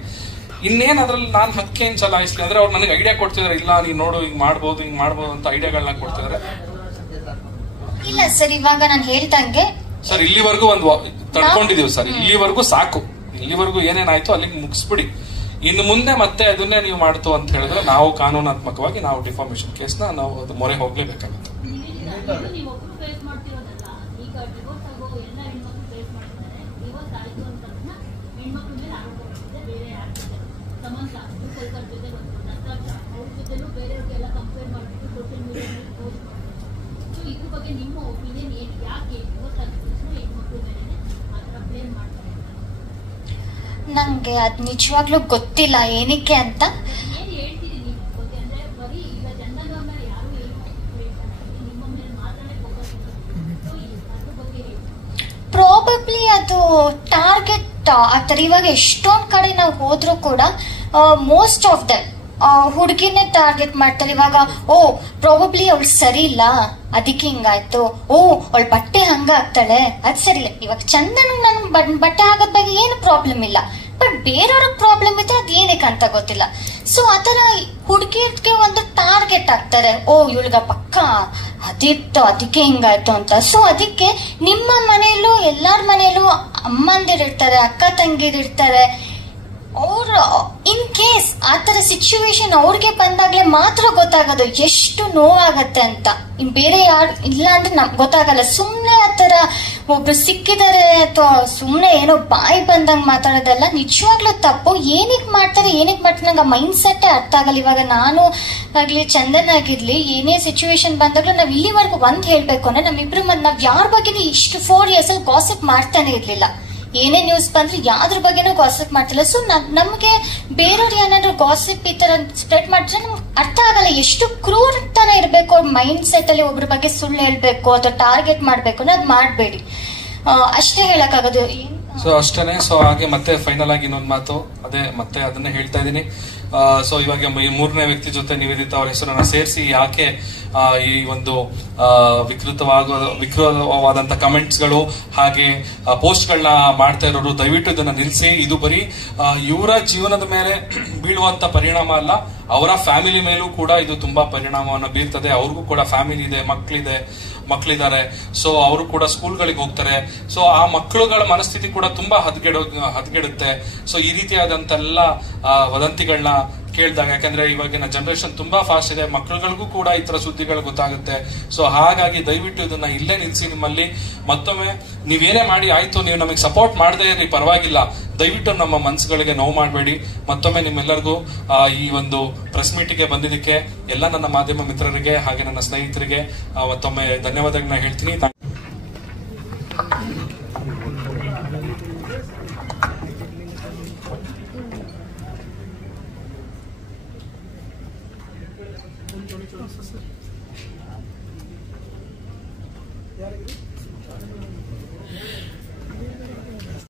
ಇನ್ನೇನ್ ಅದ್ರಲ್ಲಿ ನಾನು ಹಕ್ಕೇನ್ ಚಲಾಯಿಸ್ಲಿ ಅಂದ್ರೆ ಅವ್ರು ನನಗೆ ಐಡಿಯಾ ಕೊಡ್ತಿದಾರೆ, ಇಲ್ಲ ನೀನ್ ನೋಡು ಹಿಂಗ್ ಮಾಡ್ಬೋದು ಅಂತ ಐಡಿಯಾಗಳನ್ನ ಕೊಡ್ತಿದಾರೆ. ಇಲ್ಲ ಸರ್, ಇವಾಗ ನಾನು ಹೇಳ್ದಂಗೆ ಸರ್ ಇಲ್ಲಿವರೆಗೂ ಒಂದು ತಡ್ಕೊಂಡಿದೀವಿ ಸರ್, ಇಲ್ಲಿವರೆಗೂ ಸಾಕು. ಇಲ್ಲಿವರೆಗೂ ಏನೇನಾಯ್ತು ಅಲ್ಲಿಗೆ ಮುಗಿಸ್ಬಿಡಿ. ಇನ್ನು ಮುಂದೆ ಮತ್ತೆ ಅದನ್ನೇ ನೀವು ಮಾಡ್ತು ಅಂತ ಹೇಳಿದ್ರೆ ನಾವು ಕಾನೂನಾತ್ಮಕವಾಗಿ ನಾವು ಡಿಫಾರ್ಮೇಶನ್ ಕೇಸ್ನ ನಾವು ಅದು ಮೊರೆ ಹೋಗ್ಲೇಬೇಕಾಗುತ್ತೆ. ನಂಗೆ ಅದ್ ನಿಜವಾಗ್ಲೂ ಗೊತ್ತಿಲ್ಲ ಏನಕ್ಕೆ ಅಂತ. ಪ್ರಾಬಬ್ಲಿ ಅದು ಟಾರ್ಗೆಟ್ ಆತರ. ಇವಾಗ ಎಷ್ಟೊಂದ್ ಕಡೆ ನಾವು ಹೋದ್ರು ಕೂಡ ಮೋಸ್ಟ್ ಆಫ್ ದಮ್ ಹುಡುಗಿನೇ ಟಾರ್ಗೆಟ್ ಮಾಡ್ತಾರೆ. ಇವಾಗ ಪ್ರಾಬಬ್ಲಿ ಅವಳು ಸರಿ ಇಲ್ಲ ಅದಕ್ಕೆ ಹಿಂಗಾಯ್ತು, ಅವಳ ಬಟ್ಟೆ ಹಂಗ ಆಗ್ತಾಳೆ ಅದ್ ಸರಿ ಇಲ್ಲ. ಇವಾಗ ಚಂದನ್ ನನ್ ಬಟ್ಟೆ ಹಾಕೋದ್ ಬಗ್ಗೆ ಏನು ಪ್ರಾಬ್ಲಮ್ ಇಲ್ಲ, ಬಟ್ ಬೇರೆಯವ್ರಿಗೆ ಪ್ರಾಬ್ಲಮ್ ಇದ್ರೆ ಅದ್ ಏನಕ್ಕೆ ಅಂತ ಗೊತ್ತಿಲ್ಲ. ಸೊ ಆತರ ಹುಡುಗಿರ್ಗೆ ಒಂದು ಟಾರ್ಗೆಟ್ ಆಗ್ತಾರೆ, ಇವಳಿಗ ಪಕ್ಕ ಅದಿತ್ತು ಅದಕ್ಕೆ ಹಿಂಗಾಯ್ತು ಅಂತ. ಸೊ ಅದಕ್ಕೆ ನಿಮ್ಮ ಮನೆಯಲ್ಲೂ ಎಲ್ಲಾರ ಮನೆಯಲ್ಲೂ ಅಮ್ಮಂದಿರಿರ್ತಾರೆ, ಅಕ್ಕ ತಂಗಿರಿರ್ತಾರೆ. ಅವ್ರು ಇನ್ ಕೇಸ್ ಆತರ ಸಿಚುವೇಶನ್ ಅವ್ರಿಗೆ ಬಂದಾಗ್ಲೇ ಮಾತ್ರ ಗೊತ್ತಾಗೋದು ಎಷ್ಟು ನೋವಾಗತ್ತೆ ಅಂತ. ಇನ್ ಬೇರೆ ಯಾರು ಇಲ್ಲ ಅಂದ್ರೆ ನಮ್ಗೆ ಗೊತ್ತಾಗಲ್ಲ. ಸುಮ್ನೆ ಆತರ ಒಬ್ರು ಸಿಕ್ಕಿದಾರೆ ಅಥವಾ ಸುಮ್ನೆ ಏನೋ ಬಾಯಿ ಬಂದಂಗ್ ಮಾತಾಡೋದೆಲ್ಲ ನಿಜವಾಗ್ಲೂ ತಪ್ಪು. ಏನಕ್ ಮಾಡ್ತಾರೆ ನಂಗೆ ಮೈಂಡ್ ಸೆಟ್ ಅರ್ಥ ಆಗಲ್ಲ. ಇವಾಗ ನಾನು ಆಗ್ಲಿ ಚಂದನ್ ಆಗಿರ್ಲಿ ಏನೇ ಸಿಚುವೇಶನ್ ಬಂದಾಗ್ಲೂ ನಾವ್ ಇಲ್ಲಿವರೆಗೂ ಒಂದ್ ಹೇಳ್ಬೇಕು ಅಂದ್ರೆ ನಮ್ಮಿಬ್ರು ನಾವ್ ಯಾರ ಬಗ್ಗೆ ಇಷ್ಟು 4 years ಅಲ್ಲಿ ಗಾಸಿಪ್ ಮಾಡ್ತಾನೆ ಇರ್ಲಿಲ್ಲ. ಏನೇ ನ್ಯೂಸ್ ಬಂದ್ರೆ ಯಾವ್ದ್ರ ಬಗ್ಗೆನೂ ಗಾಸಿಪ್ ಮಾಡ್ತಿಲ್ಲ. ಸೊ ನಮ್ಗೆ ಬೇರೆಯವ್ರು ಏನಾದ್ರು ಗಾಸಿಪ್ ಈ ತರ ಸ್ಪ್ರೆಡ್ ಮಾಡಿದ್ರೆ ನಮ್ಗೆ ಅರ್ಥ ಆಗಲ್ಲ. ಎಷ್ಟು ಕ್ರೂರತನ ಇರ್ಬೇಕು ಅವ್ರ ಮೈಂಡ್ ಸೆಟ್ ಅಲ್ಲಿ. ಒಬ್ರ ಬಗ್ಗೆ ಸುಳ್ಳು ಹೇಳ್ಬೇಕು ಅಥವಾ ಟಾರ್ಗೆಟ್ ಮಾಡ್ಬೇಕು ಅನ್ನೋದು ಮಾಡಬೇಡಿ, ಅಷ್ಟೇ ಹೇಳಕ್ಕಾಗೋದು. ಸೊ ಅಷ್ಟೇನೆ. ಸೊ ಹಾಗೆ ಮತ್ತೆ ಫೈನಲ್ ಆಗಿ ಇನ್ನೊಂದು ಮಾತು, ಅದೇ ಮತ್ತೆ ಅದನ್ನೇ ಹೇಳ್ತಾ ಇದ್ದೀನಿ. ಸೊ ಇವಾಗ ಈ ಮೂರನೇ ವ್ಯಕ್ತಿ ಜೊತೆ ನಿವೇದಿತಾ ಅವರ ಹೆಸರನ್ನ ಸೇರಿಸಿ ಯಾಕೆ ಈ ಒಂದು ವಿಕೃತವಾದಂತ ಕಮೆಂಟ್ಸ್ಗಳು ಹಾಗೆ ಪೋಸ್ಟ್ಗಳನ್ನ ಮಾಡ್ತಾ ಇರೋರು, ದಯವಿಟ್ಟು ಇದನ್ನ ನಿಲ್ಲಿಸಿ. ಇದು ಬರೀ ಇವರ ಜೀವನದ ಮೇಲೆ ಬೀಳುವಂತ ಪರಿಣಾಮ ಅಲ್ಲ, ಅವರ ಫ್ಯಾಮಿಲಿ ಮೇಲೂ ಕೂಡ ಇದು ತುಂಬಾ ಪರಿಣಾಮವನ್ನು ಬೀರ್ತದೆ. ಅವ್ರಿಗೂ ಕೂಡ ಫ್ಯಾಮಿಲಿ ಇದೆ, ಮಕ್ಕಳಿದ್ದಾರೆ. ಸೊ ಅವರು ಕೂಡ ಸ್ಕೂಲ್ಗಳಿಗೆ ಹೋಗ್ತಾರೆ. ಸೊ ಆ ಮಕ್ಕಳುಗಳ ಮನಸ್ಥಿತಿ ಕೂಡ ತುಂಬಾ ಹದಗೆಡುತ್ತೆ. ಸೊ ಈ ರೀತಿಯಾದಂತೆಲ್ಲ ವದಂತಿಗಳನ್ನ ಕೇಳಿದಾಗ, ಯಾಕಂದ್ರೆ ಇವಾಗಿನ ಜನರೇಷನ್ ತುಂಬಾ ಫಾಸ್ಟ್ ಇದೆ, ಮಕ್ಕಳುಗಳಿಗೂ ಕೂಡ ಈ ತರ ಸುದ್ದಿಗಳು ಗೊತ್ತಾಗುತ್ತೆ. ಸೊ ಹಾಗಾಗಿ ದಯವಿಟ್ಟು ಇದನ್ನ ಇಲ್ಲೇ ನಿಲ್ಸಿ. ನಿಮ್ಮಲ್ಲಿ ಮತ್ತೊಮ್ಮೆ ನೀವೇನೇ ಮಾಡಿ ಆಯ್ತು, ನೀವು ನಮಗೆ ಸಪೋರ್ಟ್ ಮಾಡದೇ ಇರ್ರಿ, ಪರವಾಗಿಲ್ಲ, ದಯವಿಟ್ಟು ನಮ್ಮ ಮನಸ್ಸುಗಳಿಗೆ ನೋವು ಮಾಡಬೇಡಿ. ಮತ್ತೊಮ್ಮೆ ನಿಮ್ಮೆಲ್ಲರಿಗೂ ಈ ಒಂದು ಪ್ರೆಸ್ ಮೀಟಿಗೆ ಬಂದಿದ್ದಕ್ಕೆ ಎಲ್ಲ ನನ್ನ ಮಾಧ್ಯಮ ಮಿತ್ರರಿಗೆ ಹಾಗೆ ನನ್ನ ಸ್ನೇಹಿತರಿಗೆ ಮತ್ತೊಮ್ಮೆ ಧನ್ಯವಾದಗಳನ್ನ ಹೇಳ್ತೀನಿ. ಯಾರಿಗೆ